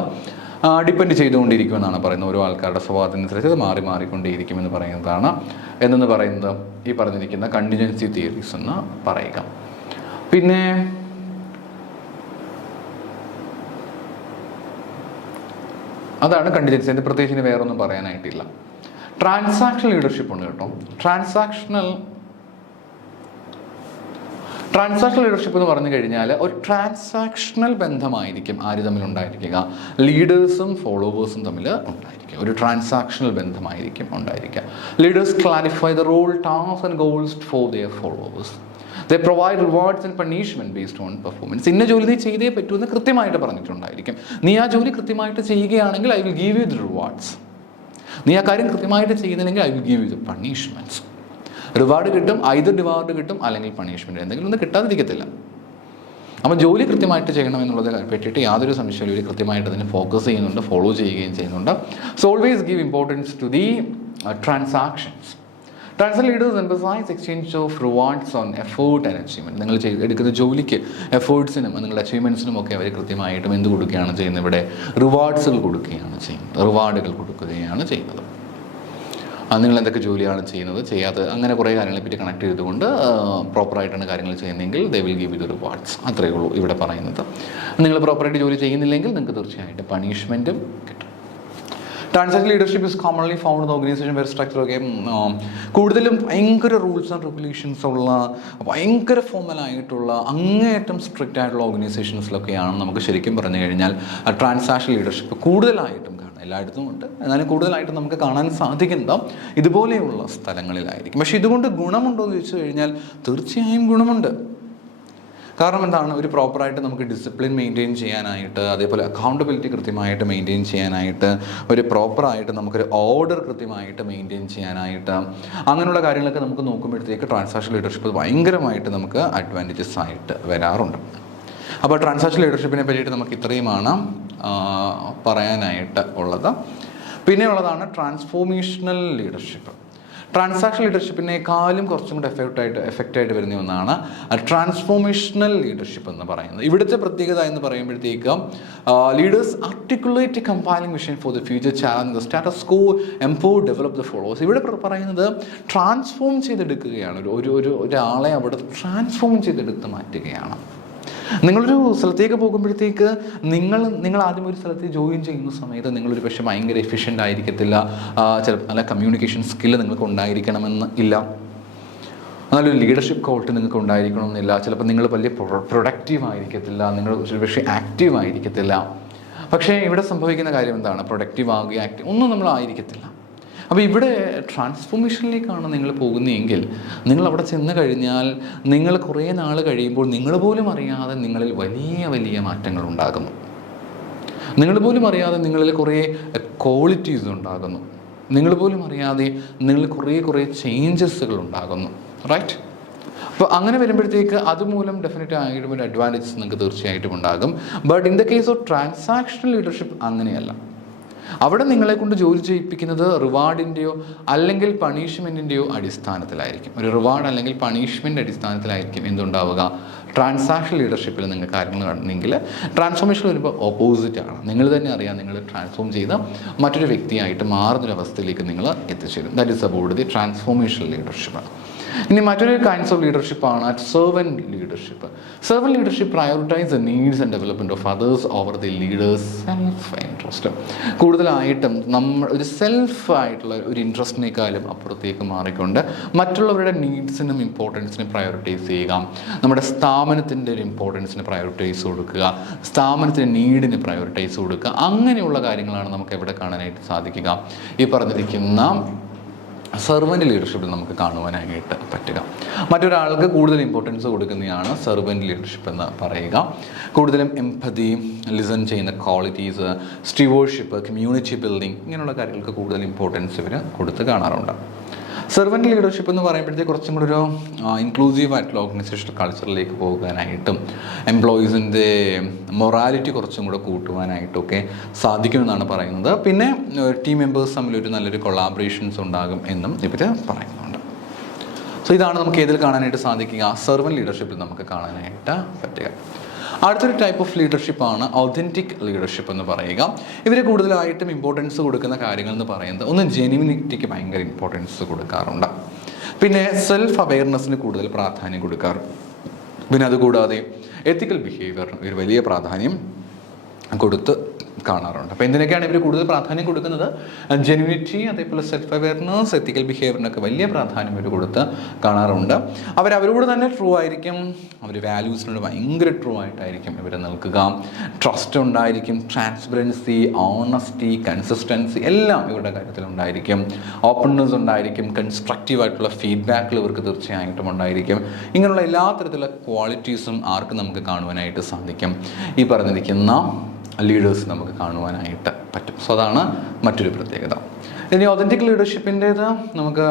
ഡിപ്പെൻഡ് ചെയ്തുകൊണ്ടിരിക്കുമെന്നാണ് പറയുന്നത്. ഓരോ ആൾക്കാരുടെ സ്വഭാവത്തിനനുസരിച്ച് അത് മാറിക്കൊണ്ടേയിരിക്കുമെന്ന് പറയുന്നതാണ് എന്നു പറയുന്നത് ഈ പറഞ്ഞിരിക്കുന്ന കണ്ടിജൻസി തിയറീസ് എന്ന് പറയുക. പിന്നെ അതാണ് കണ്ടിജൻസി. അതിൻ്റെ പ്രത്യേകിച്ച് വേറെ ഒന്നും പറയാനായിട്ടില്ല. ട്രാൻസാക്ഷണൽ ലീഡർഷിപ്പ് ഉണ്ട് കേട്ടോ. ട്രാൻസാക്ഷണൽ ലീഡർഷിപ്പ് എന്ന് പറഞ്ഞു കഴിഞ്ഞാൽ ഒരു ട്രാൻസാക്ഷണൽ ബന്ധമായിരിക്കും ആര് തമ്മിൽ ഉണ്ടായിരിക്കുക, ലീഡേഴ്സും ഫോളോവേഴ്സും തമ്മിൽ ഉണ്ടായിരിക്കുക. ഒരു ട്രാൻസാക്ഷണൽ ബന്ധമായിരിക്കും ഉണ്ടായിരിക്കുക. Leaders clarify the role, task and goals for their followers. They provide rewards and punishment based on performance. ഇന്ന ജോലി നീ ചെയ്തേ പറ്റൂ എന്ന് കൃത്യമായിട്ട് പറഞ്ഞിട്ടുണ്ടായിരിക്കും. നീ ആ ജോലി കൃത്യമായിട്ട് ചെയ്യുകയാണെങ്കിൽ I will give you the rewards. നീ ആ കാര്യം കൃത്യമായിട്ട് ചെയ്യുന്നില്ലെങ്കിൽ I will give you the punishments. Reward കിട്ടും, ഐദർ റിവാർഡ് കിട്ടും അല്ലെങ്കിൽ പണിഷ്മെൻറ്റ്, എന്തെങ്കിലും ഒന്നും കിട്ടാതിരിക്കത്തില്ല. അപ്പം ജോലി കൃത്യമായിട്ട് ചെയ്യണമെന്നുള്ളത് പറ്റിയിട്ട് യാതൊരു സംശയവും ഇവർ കൃത്യമായിട്ട് അതിന് ഫോക്കസ് ചെയ്യുന്നുണ്ട്, ഫോളോ ചെയ്യുകയും ചെയ്യുന്നുണ്ട്. So always give importance to the transactions. Transaction leaders emphasize exchange of rewards on effort and achievement. നിങ്ങൾ എടുക്കുന്ന ജോലിക്ക്, എഫേർട്സിനും നിങ്ങളുടെ അച്ചീവ്മെൻറ്റ്സിനും ഒക്കെ അവർ കൃത്യമായിട്ടും എന്ത് കൊടുക്കുകയാണ് ചെയ്യുന്നത്, ഇവിടെ റിവാർഡ്സുകൾ കൊടുക്കുകയാണ് ചെയ്യുന്നത്, റിവാർഡുകൾ കൊടുക്കുകയാണ് ചെയ്യുന്നത്. നിങ്ങൾ എന്തൊക്കെ ജോലിയാണ് ചെയ്യുന്നത്, ചെയ്യാത്തത്, അങ്ങനെ കുറേ കാര്യങ്ങളെ പറ്റി കണക്ട് ചെയ്തുകൊണ്ട് പ്രോപ്പറായിട്ടാണ് കാര്യങ്ങൾ ചെയ്യുന്നതെങ്കിൽ they will give you the rewards. അത്രയേ ഉള്ളൂ ഇവിടെ പറയുന്നത്. നിങ്ങൾ പ്രോപ്പറായിട്ട് ജോലി ചെയ്യുന്നില്ലെങ്കിൽ നിങ്ങൾക്ക് തീർച്ചയായിട്ടും പണിഷ്മെൻറ്റും കിട്ടും. Transaction leadership is commonly found in organization where സ്ട്രക്ചറൊക്കെ കൂടുതലും ഭയങ്കര റൂൾസ് ആൻഡ് റെഗുലേഷൻസ് ഉള്ള, ഭയങ്കര ഫോമലായിട്ടുള്ള, അങ്ങേയറ്റം സ്ട്രിക്റ്റ് ആയിട്ടുള്ള ഓർഗനൈസേഷൻസിലൊക്കെയാണ് നമുക്ക് ശരിക്കും പറഞ്ഞു കഴിഞ്ഞാൽ ട്രാൻസാക്ഷൻ ലീഡർഷിപ്പ് കൂടുതലായിട്ടും കാണാം. എല്ലായിടത്തും ഉണ്ട്, എന്നാലും കൂടുതലായിട്ടും നമുക്ക് കാണാൻ സാധിക്കുന്നത് ഇതുപോലെയുള്ള സ്ഥലങ്ങളിലായിരിക്കും. പക്ഷേ ഇതുകൊണ്ട് ഗുണമുണ്ടോ എന്ന് ചോദിച്ചു കഴിഞ്ഞാൽ തീർച്ചയായും ഗുണമുണ്ട്. കാരണം എന്താണ്, ഒരു പ്രോപ്പറായിട്ട് നമുക്ക് ഡിസിപ്ലിൻ മെയിൻറ്റെയിൻ ചെയ്യാനായിട്ട്, അതേപോലെ അക്കൗണ്ടബിലിറ്റി കൃത്യമായിട്ട് മെയിൻറ്റെയിൻ ചെയ്യാനായിട്ട്, ഒരു പ്രോപ്പറായിട്ട് നമുക്കൊരു ഓർഡർ കൃത്യമായിട്ട് മെയിൻറ്റെയിൻ ചെയ്യാനായിട്ട്, അങ്ങനെയുള്ള കാര്യങ്ങളൊക്കെ നമുക്ക് നോക്കുമ്പോഴത്തേക്ക് ട്രാൻസാക്ഷൻ ലീഡർഷിപ്പ് ഭയങ്കരമായിട്ട് നമുക്ക് അഡ്വാൻറ്റേജസ് ആയിട്ട് വരാറുണ്ട്. അപ്പോൾ ട്രാൻസാക്ഷൻ ലീഡർഷിപ്പിനെ പറ്റിയിട്ട് നമുക്ക് ഇത്രയുമാണ് പറയാനായിട്ട് ഉള്ളത്. പിന്നെ ഉള്ളതാണ് ട്രാൻസ്ഫോർമേഷണൽ ലീഡർഷിപ്പ്. ട്രാൻസാക്ഷൻ ലീഡർഷിപ്പിനേക്കാളും കുറച്ചും കൂടെ എഫക്റ്റായിട്ട് വരുന്ന ഒന്നാണ് ട്രാൻസ്ഫോർമേഷണൽ ലീഡർഷിപ്പ് എന്ന് പറയുന്നത്. ഇവിടുത്തെ പ്രത്യേകത എന്ന് പറയുമ്പോഴത്തേക്ക് leaders articulate compiling vision for the future challenge the status co, empower develop the followers. ഇവിടെ പറയുന്നത് ട്രാൻസ്ഫോം ചെയ്തെടുക്കുകയാണ്, ഒരാളെ അവിടെ ട്രാൻസ്ഫോം ചെയ്തെടുത്ത് മാറ്റുകയാണ്. നിങ്ങളൊരു സ്ഥലത്തേക്ക് പോകുമ്പോഴത്തേക്ക് നിങ്ങൾ ആദ്യം ഒരു സ്ഥലത്ത് ജോയിൻ ചെയ്യുന്ന സമയത്ത് നിങ്ങളൊരു പക്ഷേ ഭയങ്കര എഫിഷ്യൻ്റ് ആയിരിക്കത്തില്ല, ചിലപ്പോൾ നല്ല കമ്മ്യൂണിക്കേഷൻ സ്കില്ല് നിങ്ങൾക്ക് ഉണ്ടായിരിക്കണമെന്ന് ഇല്ല, നല്ലൊരു ലീഡർഷിപ്പ് ക്വാളിറ്റി നിങ്ങൾക്ക് ഉണ്ടായിരിക്കണമെന്നില്ല, ചിലപ്പോൾ നിങ്ങൾ വലിയ പ്രൊഡക്റ്റീവ് ആയിരിക്കത്തില്ല, നിങ്ങൾ ഒരു പക്ഷേ ആക്റ്റീവ് ആയിരിക്കത്തില്ല. പക്ഷേ ഇവിടെ സംഭവിക്കുന്ന കാര്യം എന്താണ്, പ്രൊഡക്റ്റീവ് ആകുക, ആക്റ്റീവ് ഒന്നും നമ്മൾ ആയിരിക്കത്തില്ല. അപ്പോൾ ഇവിടെ ട്രാൻസ്ഫോർമേഷനിലേക്കാണ് നിങ്ങൾ പോകുന്നതെങ്കിൽ നിങ്ങൾ അവിടെ ചെന്ന് കഴിഞ്ഞാൽ നിങ്ങൾ കുറേ നാൾ കഴിയുമ്പോൾ നിങ്ങൾ പോലും അറിയാതെ നിങ്ങളിൽ വലിയ വലിയ മാറ്റങ്ങൾ ഉണ്ടാകുന്നു. നിങ്ങൾ പോലും അറിയാതെ നിങ്ങളിൽ കുറേ ക്വാളിറ്റീസ് ഉണ്ടാകുന്നു. നിങ്ങൾ പോലും അറിയാതെ നിങ്ങളിൽ കുറേ ചേഞ്ചസുകൾ ഉണ്ടാകുന്നു. റൈറ്റ്? അപ്പോൾ അങ്ങനെ വരുമ്പോഴത്തേക്ക് അതുമൂലം ഡെഫിനറ്റ് ആയിട്ടും ഒരു അഡ്വാൻറ്റേജസ് നിങ്ങൾക്ക് തീർച്ചയായിട്ടും ഉണ്ടാകും. But in the case of transactional leadership അങ്ങനെയല്ല. അവിടെ നിങ്ങളെ കൊണ്ട് ജോലി ചെയ്യിപ്പിക്കുന്നത് റിവാർഡിൻ്റെയോ അല്ലെങ്കിൽ പണിഷ്മെൻറ്റിൻ്റെയോ അടിസ്ഥാനത്തിലായിരിക്കും. ഒരു റിവാർഡ് അല്ലെങ്കിൽ പണിഷ്മെൻ്റ് അടിസ്ഥാനത്തിലായിരിക്കും എന്തുണ്ടാവുക, ട്രാൻസാക്ഷൻ ലീഡർഷിപ്പിൽ നിങ്ങൾ കാര്യങ്ങൾ കാണുന്നെങ്കിൽ. ട്രാൻസ്ഫോർമേഷൻ വരുമ്പോൾ ഓപ്പോസിറ്റാണ്. നിങ്ങൾ തന്നെ അറിയാം, നിങ്ങൾ ട്രാൻസ്ഫോം ചെയ്ത് മറ്റൊരു വ്യക്തിയായിട്ട് മാറുന്നൊരവസ്ഥയിലേക്ക് നിങ്ങൾ എത്തിച്ചേരും. That is about the transformation leadership. ഇനി മറ്റൊരു കൈൻഡ്സ് ഓഫ് ലീഡർഷിപ്പാണ് servant leadership. Servant leadership prioritise the needs and development of others over the leader's self interest. കൂടുതലായിട്ടും ഒരു സെൽഫായിട്ടുള്ള ഒരു ഇൻട്രസ്റ്റിനേക്കാളും അപ്പുറത്തേക്ക് മാറിക്കൊണ്ട് മറ്റുള്ളവരുടെ നീഡ്സിനും ഇമ്പോർട്ടൻസിനും പ്രയോറിറ്റൈസ് ചെയ്യുക, നമ്മുടെ സ്ഥാപനത്തിൻ്റെ ഒരു ഇമ്പോർട്ടൻസിന് പ്രയോറിറ്റൈസ് കൊടുക്കുക, സ്ഥാപനത്തിൻ്റെ നീഡിന് പ്രയോറിറ്റൈസ് കൊടുക്കുക. അങ്ങനെയുള്ള കാര്യങ്ങളാണ് നമുക്ക് എവിടെ കാണാനായിട്ട് സാധിക്കുക, ഈ പറഞ്ഞിരിക്കുന്ന സെർവൻ്റ് ലീഡർഷിപ്പിൽ നമുക്ക് കാണുവാനായിട്ട് പറ്റുക. മറ്റൊരാൾക്ക് കൂടുതൽ ഇമ്പോർട്ടൻസ് കൊടുക്കുന്നതാണ് സെർവൻ്റ് ലീഡർഷിപ്പ് എന്ന് പറയുക. കൂടുതലും എംപതി, ലിസൺ ചെയ്യുന്ന ക്വാളിറ്റീസ്, സ്റ്റിവേർഷിപ്പ്, കമ്മ്യൂണിറ്റി ബിൽഡിംഗ് ഇങ്ങനെയുള്ള കാര്യങ്ങൾക്ക് കൂടുതൽ ഇമ്പോർട്ടൻസ് ഇവർ കൊടുത്ത് കാണാറുണ്ട്. സെർവൻ്റ് ലീഡർഷിപ്പ് എന്ന് പറയുമ്പോഴത്തേക്ക് കുറച്ചും കൂടി ഒരു ഇൻക്ലൂസീവ് ആയിട്ടുള്ള ഓർഗനൈസേഷൻ കൾച്ചറിലേക്ക് പോകാനായിട്ടും എംപ്ലോയീസിൻ്റെ മൊറാലിറ്റി കുറച്ചും കൂടെ കൂട്ടുവാനായിട്ടൊക്കെ സാധിക്കുമെന്നാണ് പറയുന്നത്. പിന്നെ ടീം മെമ്പേഴ്സ് തമ്മിലൊരു നല്ലൊരു കൊളാബറേഷൻസ് ഉണ്ടാകും എന്നും ഇവർ പറയുന്നുണ്ട്. സോ ഇതാണ് നമുക്ക് ഏതിൽ കാണാനായിട്ട് സാധിക്കുക? സെർവൻ്റ് ലീഡർഷിപ്പിൽ നമുക്ക് കാണാനായിട്ട് പറ്റുക. അടുത്തൊരു ടൈപ്പ് ഓഫ് ലീഡർഷിപ്പാണ് ഒതൻറ്റിക് ലീഡർഷിപ്പ് എന്ന് പറയുക. ഇവർ കൂടുതലായിട്ടും ഇമ്പോർട്ടൻസ് കൊടുക്കുന്ന കാര്യങ്ങൾ എന്ന് പറയുന്നത് ഒന്ന് ജെന്യുവിനിറ്റിക്ക് ഭയങ്കര ഇമ്പോർട്ടൻസ് കൊടുക്കാറുണ്ട്. പിന്നെ സെൽഫ് അവെയർനെസ്സിന് കൂടുതൽ പ്രാധാന്യം കൊടുക്കാറുണ്ട്. പിന്നെ അതുകൂടാതെ എത്തിക്കൽ ബിഹേവിയറിന് ഒരു വലിയ പ്രാധാന്യം കൊടുത്ത് കാണാറുണ്ട്. അപ്പോൾ എന്തിനൊക്കെയാണ് ഇവർ കൂടുതൽ പ്രാധാന്യം കൊടുക്കുന്നത്? ജെന്യുനിറ്റി, അതേപോലെ സെൽഫ് അവെയർനെസ്, എത്തിക്കൽ ബിഹേവിയറിനൊക്കെ വലിയ പ്രാധാന്യം ഇവർ കൊടുത്ത് കാണാറുണ്ട്. അവരോട് തന്നെ ട്രൂ ആയിരിക്കും. അവർ വാല്യൂസിനോട് ഭയങ്കര ട്രൂ ആയിട്ടായിരിക്കും ഇവർ നിൽക്കുക. ട്രസ്റ്റ് ഉണ്ടായിരിക്കും, ട്രാൻസ്പെറൻസി, ഓണസ്റ്റി, കൺസിസ്റ്റൻസി എല്ലാം ഇവരുടെ കാര്യത്തിലുണ്ടായിരിക്കും. ഓപ്പൺനെസ് ഉണ്ടായിരിക്കും, കൺസ്ട്രക്റ്റീവ് ആയിട്ടുള്ള ഫീഡ്ബാക്കുകൾ ഇവർക്ക് തീർച്ചയായിട്ടും ഉണ്ടായിരിക്കും. ഇങ്ങനെയുള്ള എല്ലാ തരത്തിലുള്ള ക്വാളിറ്റീസും ആർക്ക് നമുക്ക് കാണുവാനായിട്ട് സാധിക്കും? ഈ പറഞ്ഞിരിക്കുന്ന ലീഡേഴ്സ് നമുക്ക് കാണുവാനായിട്ട് പറ്റും. സോ അതാണ് മറ്റൊരു പ്രത്യേകത. ഇനി ഒതൻറ്റിക് ലീഡർഷിപ്പിൻ്റേത് നമുക്ക്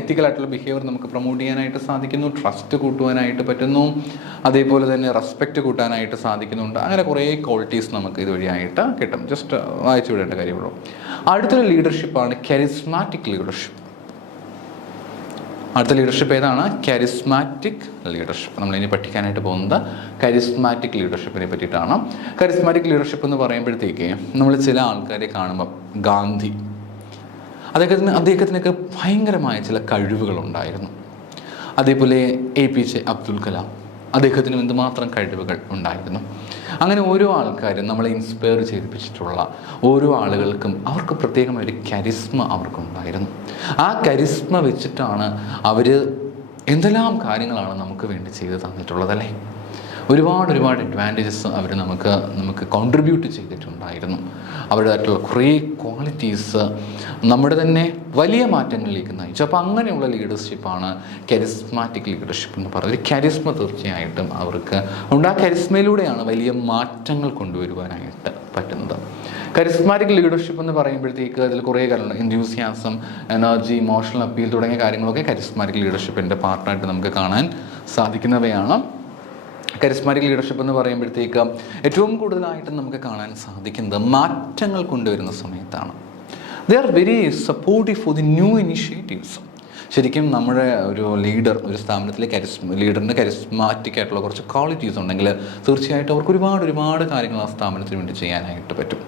എത്തിക്കലായിട്ടുള്ള ബിഹേവിയർ നമുക്ക് പ്രൊമോട്ട് ചെയ്യാനായിട്ട് സാധിക്കുന്നു, ട്രസ്റ്റ് കൂട്ടുവാനായിട്ട് പറ്റുന്നു, അതേപോലെ തന്നെ റെസ്പെക്റ്റ് കൂട്ടാനായിട്ട് സാധിക്കുന്നുണ്ട്. അങ്ങനെ കുറേ ക്വാളിറ്റീസ് നമുക്ക് ഇതുവഴിയായിട്ട് കിട്ടും. ജസ്റ്റ് വായിച്ചു വിടേണ്ട കാര്യമുള്ളൂ. അടുത്തൊരു ലീഡർഷിപ്പാണ് കരിസ്മാറ്റിക് ലീഡർഷിപ്പ്. അടുത്ത ലീഡർഷിപ്പ് ഏതാണ്? Charismatic leadership. നമ്മളിനി പഠിക്കാനായിട്ട് പോകുന്നത് കരിസ്മാറ്റിക് ലീഡർഷിപ്പിനെ പറ്റിയിട്ടാണ്. കരിസ്മാറ്റിക് ലീഡർഷിപ്പ് എന്ന് പറയുമ്പോഴത്തേക്ക് നമ്മൾ ചില ആൾക്കാരെ കാണുമ്പോൾ, ഗാന്ധി അദ്ദേഹത്തിനൊക്കെ ഭയങ്കരമായ ചില കഴിവുകളുണ്ടായിരുന്നു. അതേപോലെ APJ അബ്ദുൽ കലാം, അദ്ദേഹത്തിനും എന്തുമാത്രം കഴിവുകൾ ഉണ്ടായിരുന്നു. അങ്ങനെ ഓരോ ആൾക്കാരും നമ്മളെ ഇൻസ്പയർ ചെയ്യിപ്പിച്ചിട്ടുള്ള ഓരോ ആളുകൾക്കും അവർക്ക് പ്രത്യേകമായ ഒരു കരിസ്മ അവർക്കുണ്ടായിരുന്നു. ആ കരിസ്മ വെച്ചിട്ടാണ് അവർ എന്തെല്ലാം കാര്യങ്ങളാണ് നമുക്ക് വേണ്ടി ചെയ്ത് തന്നിട്ടുള്ളത് അല്ലേ. ഒരുപാട് അഡ്വാൻറ്റേജസ് അവർ നമുക്ക് കോൺട്രിബ്യൂട്ട് ചെയ്തിട്ടുണ്ടായിരുന്നു. അവരുടേതായിട്ടുള്ള കുറേ ക്വാളിറ്റീസ് നമ്മുടെ തന്നെ വലിയ മാറ്റങ്ങളിലേക്ക് നയിച്ചു. അപ്പോൾ അങ്ങനെയുള്ള ലീഡർഷിപ്പാണ് കരിസ്മാറ്റിക് ലീഡർഷിപ്പ് എന്ന് പറയുന്നത്. ഒരു കരിസ്മ തീർച്ചയായിട്ടും അവർക്ക് ഉണ്ട്. ആ കരിസ്മയിലൂടെയാണ് വലിയ മാറ്റങ്ങൾ കൊണ്ടുവരുവാനായിട്ട് പറ്റുന്നത്. കരിസ്മാറ്റിക് ലീഡർഷിപ്പ് എന്ന് പറയുമ്പോഴത്തേക്ക് അതിൽ കുറേ കാര്യങ്ങളുണ്ട്. എൻതൂസിയാസം, എനർജി, ഇമോഷണൽ അപ്പീൽ തുടങ്ങിയ കാര്യങ്ങളൊക്കെ കരിസ്മാറ്റിക് ലീഡർഷിപ്പിൻ്റെ പാർട്ടായിട്ട് നമുക്ക് കാണാൻ സാധിക്കുന്നവയാണ്. കരിസ്മാറ്റിക് ലീഡർഷിപ്പ് എന്ന് പറയുമ്പോഴത്തേക്ക് ഏറ്റവും കൂടുതലായിട്ട് നമുക്ക് കാണാൻ സാധിക്കുന്നത് മാറ്റങ്ങൾ കൊണ്ടുവരുന്ന സമയത്താണ്. They are very supportive for the new initiatives. ശരിക്കും നമ്മുടെ ഒരു ലീഡർ, ഒരു സ്ഥാപനത്തിലെ ലീഡറിൻ്റെ കരിസ്മാറ്റിക് ആയിട്ടുള്ള കുറച്ച് ക്വാളിറ്റീസ് ഉണ്ടെങ്കിൽ തീർച്ചയായിട്ടും അവർക്ക് ഒരുപാട് കാര്യങ്ങൾ ആ സ്ഥാപനത്തിന് വേണ്ടി ചെയ്യാനായിട്ട് പറ്റും.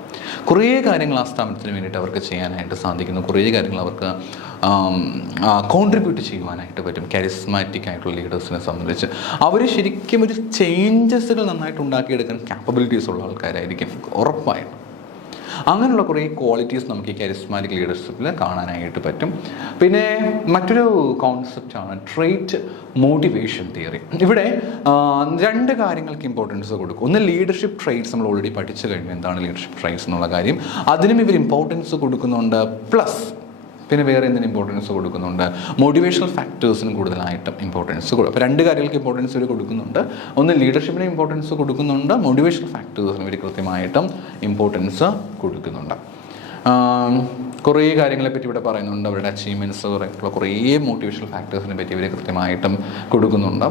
കുറേ കാര്യങ്ങൾ ആ സ്ഥാപനത്തിന് വേണ്ടിയിട്ട് അവർക്ക് ചെയ്യാനായിട്ട് സാധിക്കുന്നു. കുറേ കാര്യങ്ങൾ അവർക്ക് കോൺട്രിബ്യൂട്ട് ചെയ്യുവാനായിട്ട് പറ്റും. കരിസ്മാറ്റിക് ആയിട്ടുള്ള ലീഡേഴ്സിനെ സംബന്ധിച്ച് അവർ ശരിക്കും ഒരു ചേഞ്ചസുകൾ നന്നായിട്ട് ഉണ്ടാക്കിയെടുക്കാൻ ക്യാപ്പബിലിറ്റീസ് ഉള്ള ആൾക്കാരായിരിക്കും ഉറപ്പായിട്ടും. അങ്ങനെയുള്ള കുറേ ക്വാളിറ്റീസ് നമുക്ക് ഈ കരിസ്മാറ്റിക് ലീഡർഷിപ്പിൽ കാണാനായിട്ട് പറ്റും. പിന്നെ മറ്റൊരു കോൺസെപ്റ്റാണ് ട്രേറ്റ് മോട്ടിവേഷൻ തിയറി. ഇവിടെ രണ്ട് കാര്യങ്ങൾക്ക് ഇമ്പോർട്ടൻസ് കൊടുക്കും. ഒന്ന് ലീഡർഷിപ്പ് ട്രേറ്റ്സ്, നമ്മൾ ഓൾറെഡി പഠിച്ചു കഴിഞ്ഞു എന്താണ് ലീഡർഷിപ്പ് ട്രേറ്റ്സ് എന്നുള്ള കാര്യം. അതിനും ഇവർ ഇമ്പോർട്ടൻസ് കൊടുക്കുന്നുണ്ട്. പ്ലസ് പിന്നെ വേറെ എന്തിനും ഇമ്പോർട്ടൻസ് കൊടുക്കുന്നുണ്ട്? മോട്ടിവേഷണൽ ഫാക്ടേഴ്സിനും കൂടുതലായിട്ടും ഇമ്പോർട്ടൻസ് കൊടുക്കും. അപ്പോൾ രണ്ട് കാര്യങ്ങൾക്ക് ഇമ്പോർട്ടൻസ് ഇവർ കൊടുക്കുന്നുണ്ട്. ഒന്ന് ലീഡർഷിപ്പിന് ഇമ്പോർട്ടൻസ് കൊടുക്കുന്നുണ്ട്, മോട്ടിവേഷണൽ ഫാക്ടേഴ്സിന് ഇവർ കൃത്യമായിട്ടും ഇമ്പോർട്ടൻസ് കൊടുക്കുന്നുണ്ട്. കുറേ കാര്യങ്ങളെപ്പറ്റി ഇവിടെ പറയുന്നുണ്ട്. അവരുടെ അച്ചീവ്മെൻറ്റ്സ് ആയിട്ടുള്ള കുറേ മോട്ടിവേഷണൽ ഫാക്ടേഴ്സിനെ പറ്റി ഇവർ കൃത്യമായിട്ടും കൊടുക്കുന്നുണ്ട്.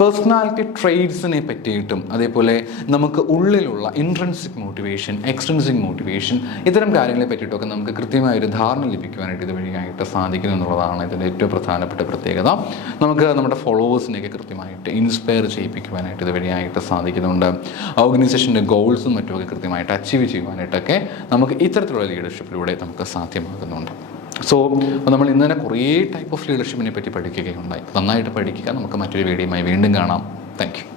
പേഴ്സണാലിറ്റി ട്രെയ്റ്റ്സിനെ പറ്റിയിട്ടും അതേപോലെ നമുക്ക് ഉള്ളിലുള്ള ഇൻട്രൻസിക് മോട്ടിവേഷൻ, എക്സ്ട്രൻസിക് മോട്ടിവേഷൻ, ഇത്തരം കാര്യങ്ങളെ പറ്റിയിട്ടൊക്കെ നമുക്ക് കൃത്യമായൊരു ധാരണ ലഭിക്കുവാനായിട്ട് ഇതുവഴിയായിട്ട് സാധിക്കുന്നു എന്നുള്ളതാണ് ഇതിൻ്റെ ഏറ്റവും പ്രധാനപ്പെട്ട പ്രത്യേകത. നമുക്ക് നമ്മുടെ ഫോളോവേഴ്സിനെയൊക്കെ കൃത്യമായിട്ട് ഇൻസ്പയർ ചെയ്യിപ്പിക്കുവാനായിട്ട് ഇതുവഴിയായിട്ട് സാധിക്കുന്നുണ്ട്. ഓർഗനൈസേഷൻ്റെ ഗോൾസും മറ്റുമൊക്കെ കൃത്യമായിട്ട് അച്ചീവ് ചെയ്യുവാനായിട്ടൊക്കെ നമുക്ക് ഇത്തരത്തിലുള്ള ലീഡർഷിപ്പിലൂടെ നമുക്ക് സാധ്യമാകുന്നുണ്ട്. സോ നമ്മൾ ഇന്ന് തന്നെ കുറേ ടൈപ്പ് ഓഫ് ലീഡർഷിപ്പിനെ പറ്റി പഠിക്കുകയുണ്ടായി. നന്നായിട്ട് പഠിക്കുക. നമുക്ക് മറ്റൊരു വീഡിയോയുമായി വീണ്ടും കാണാം. Thank you.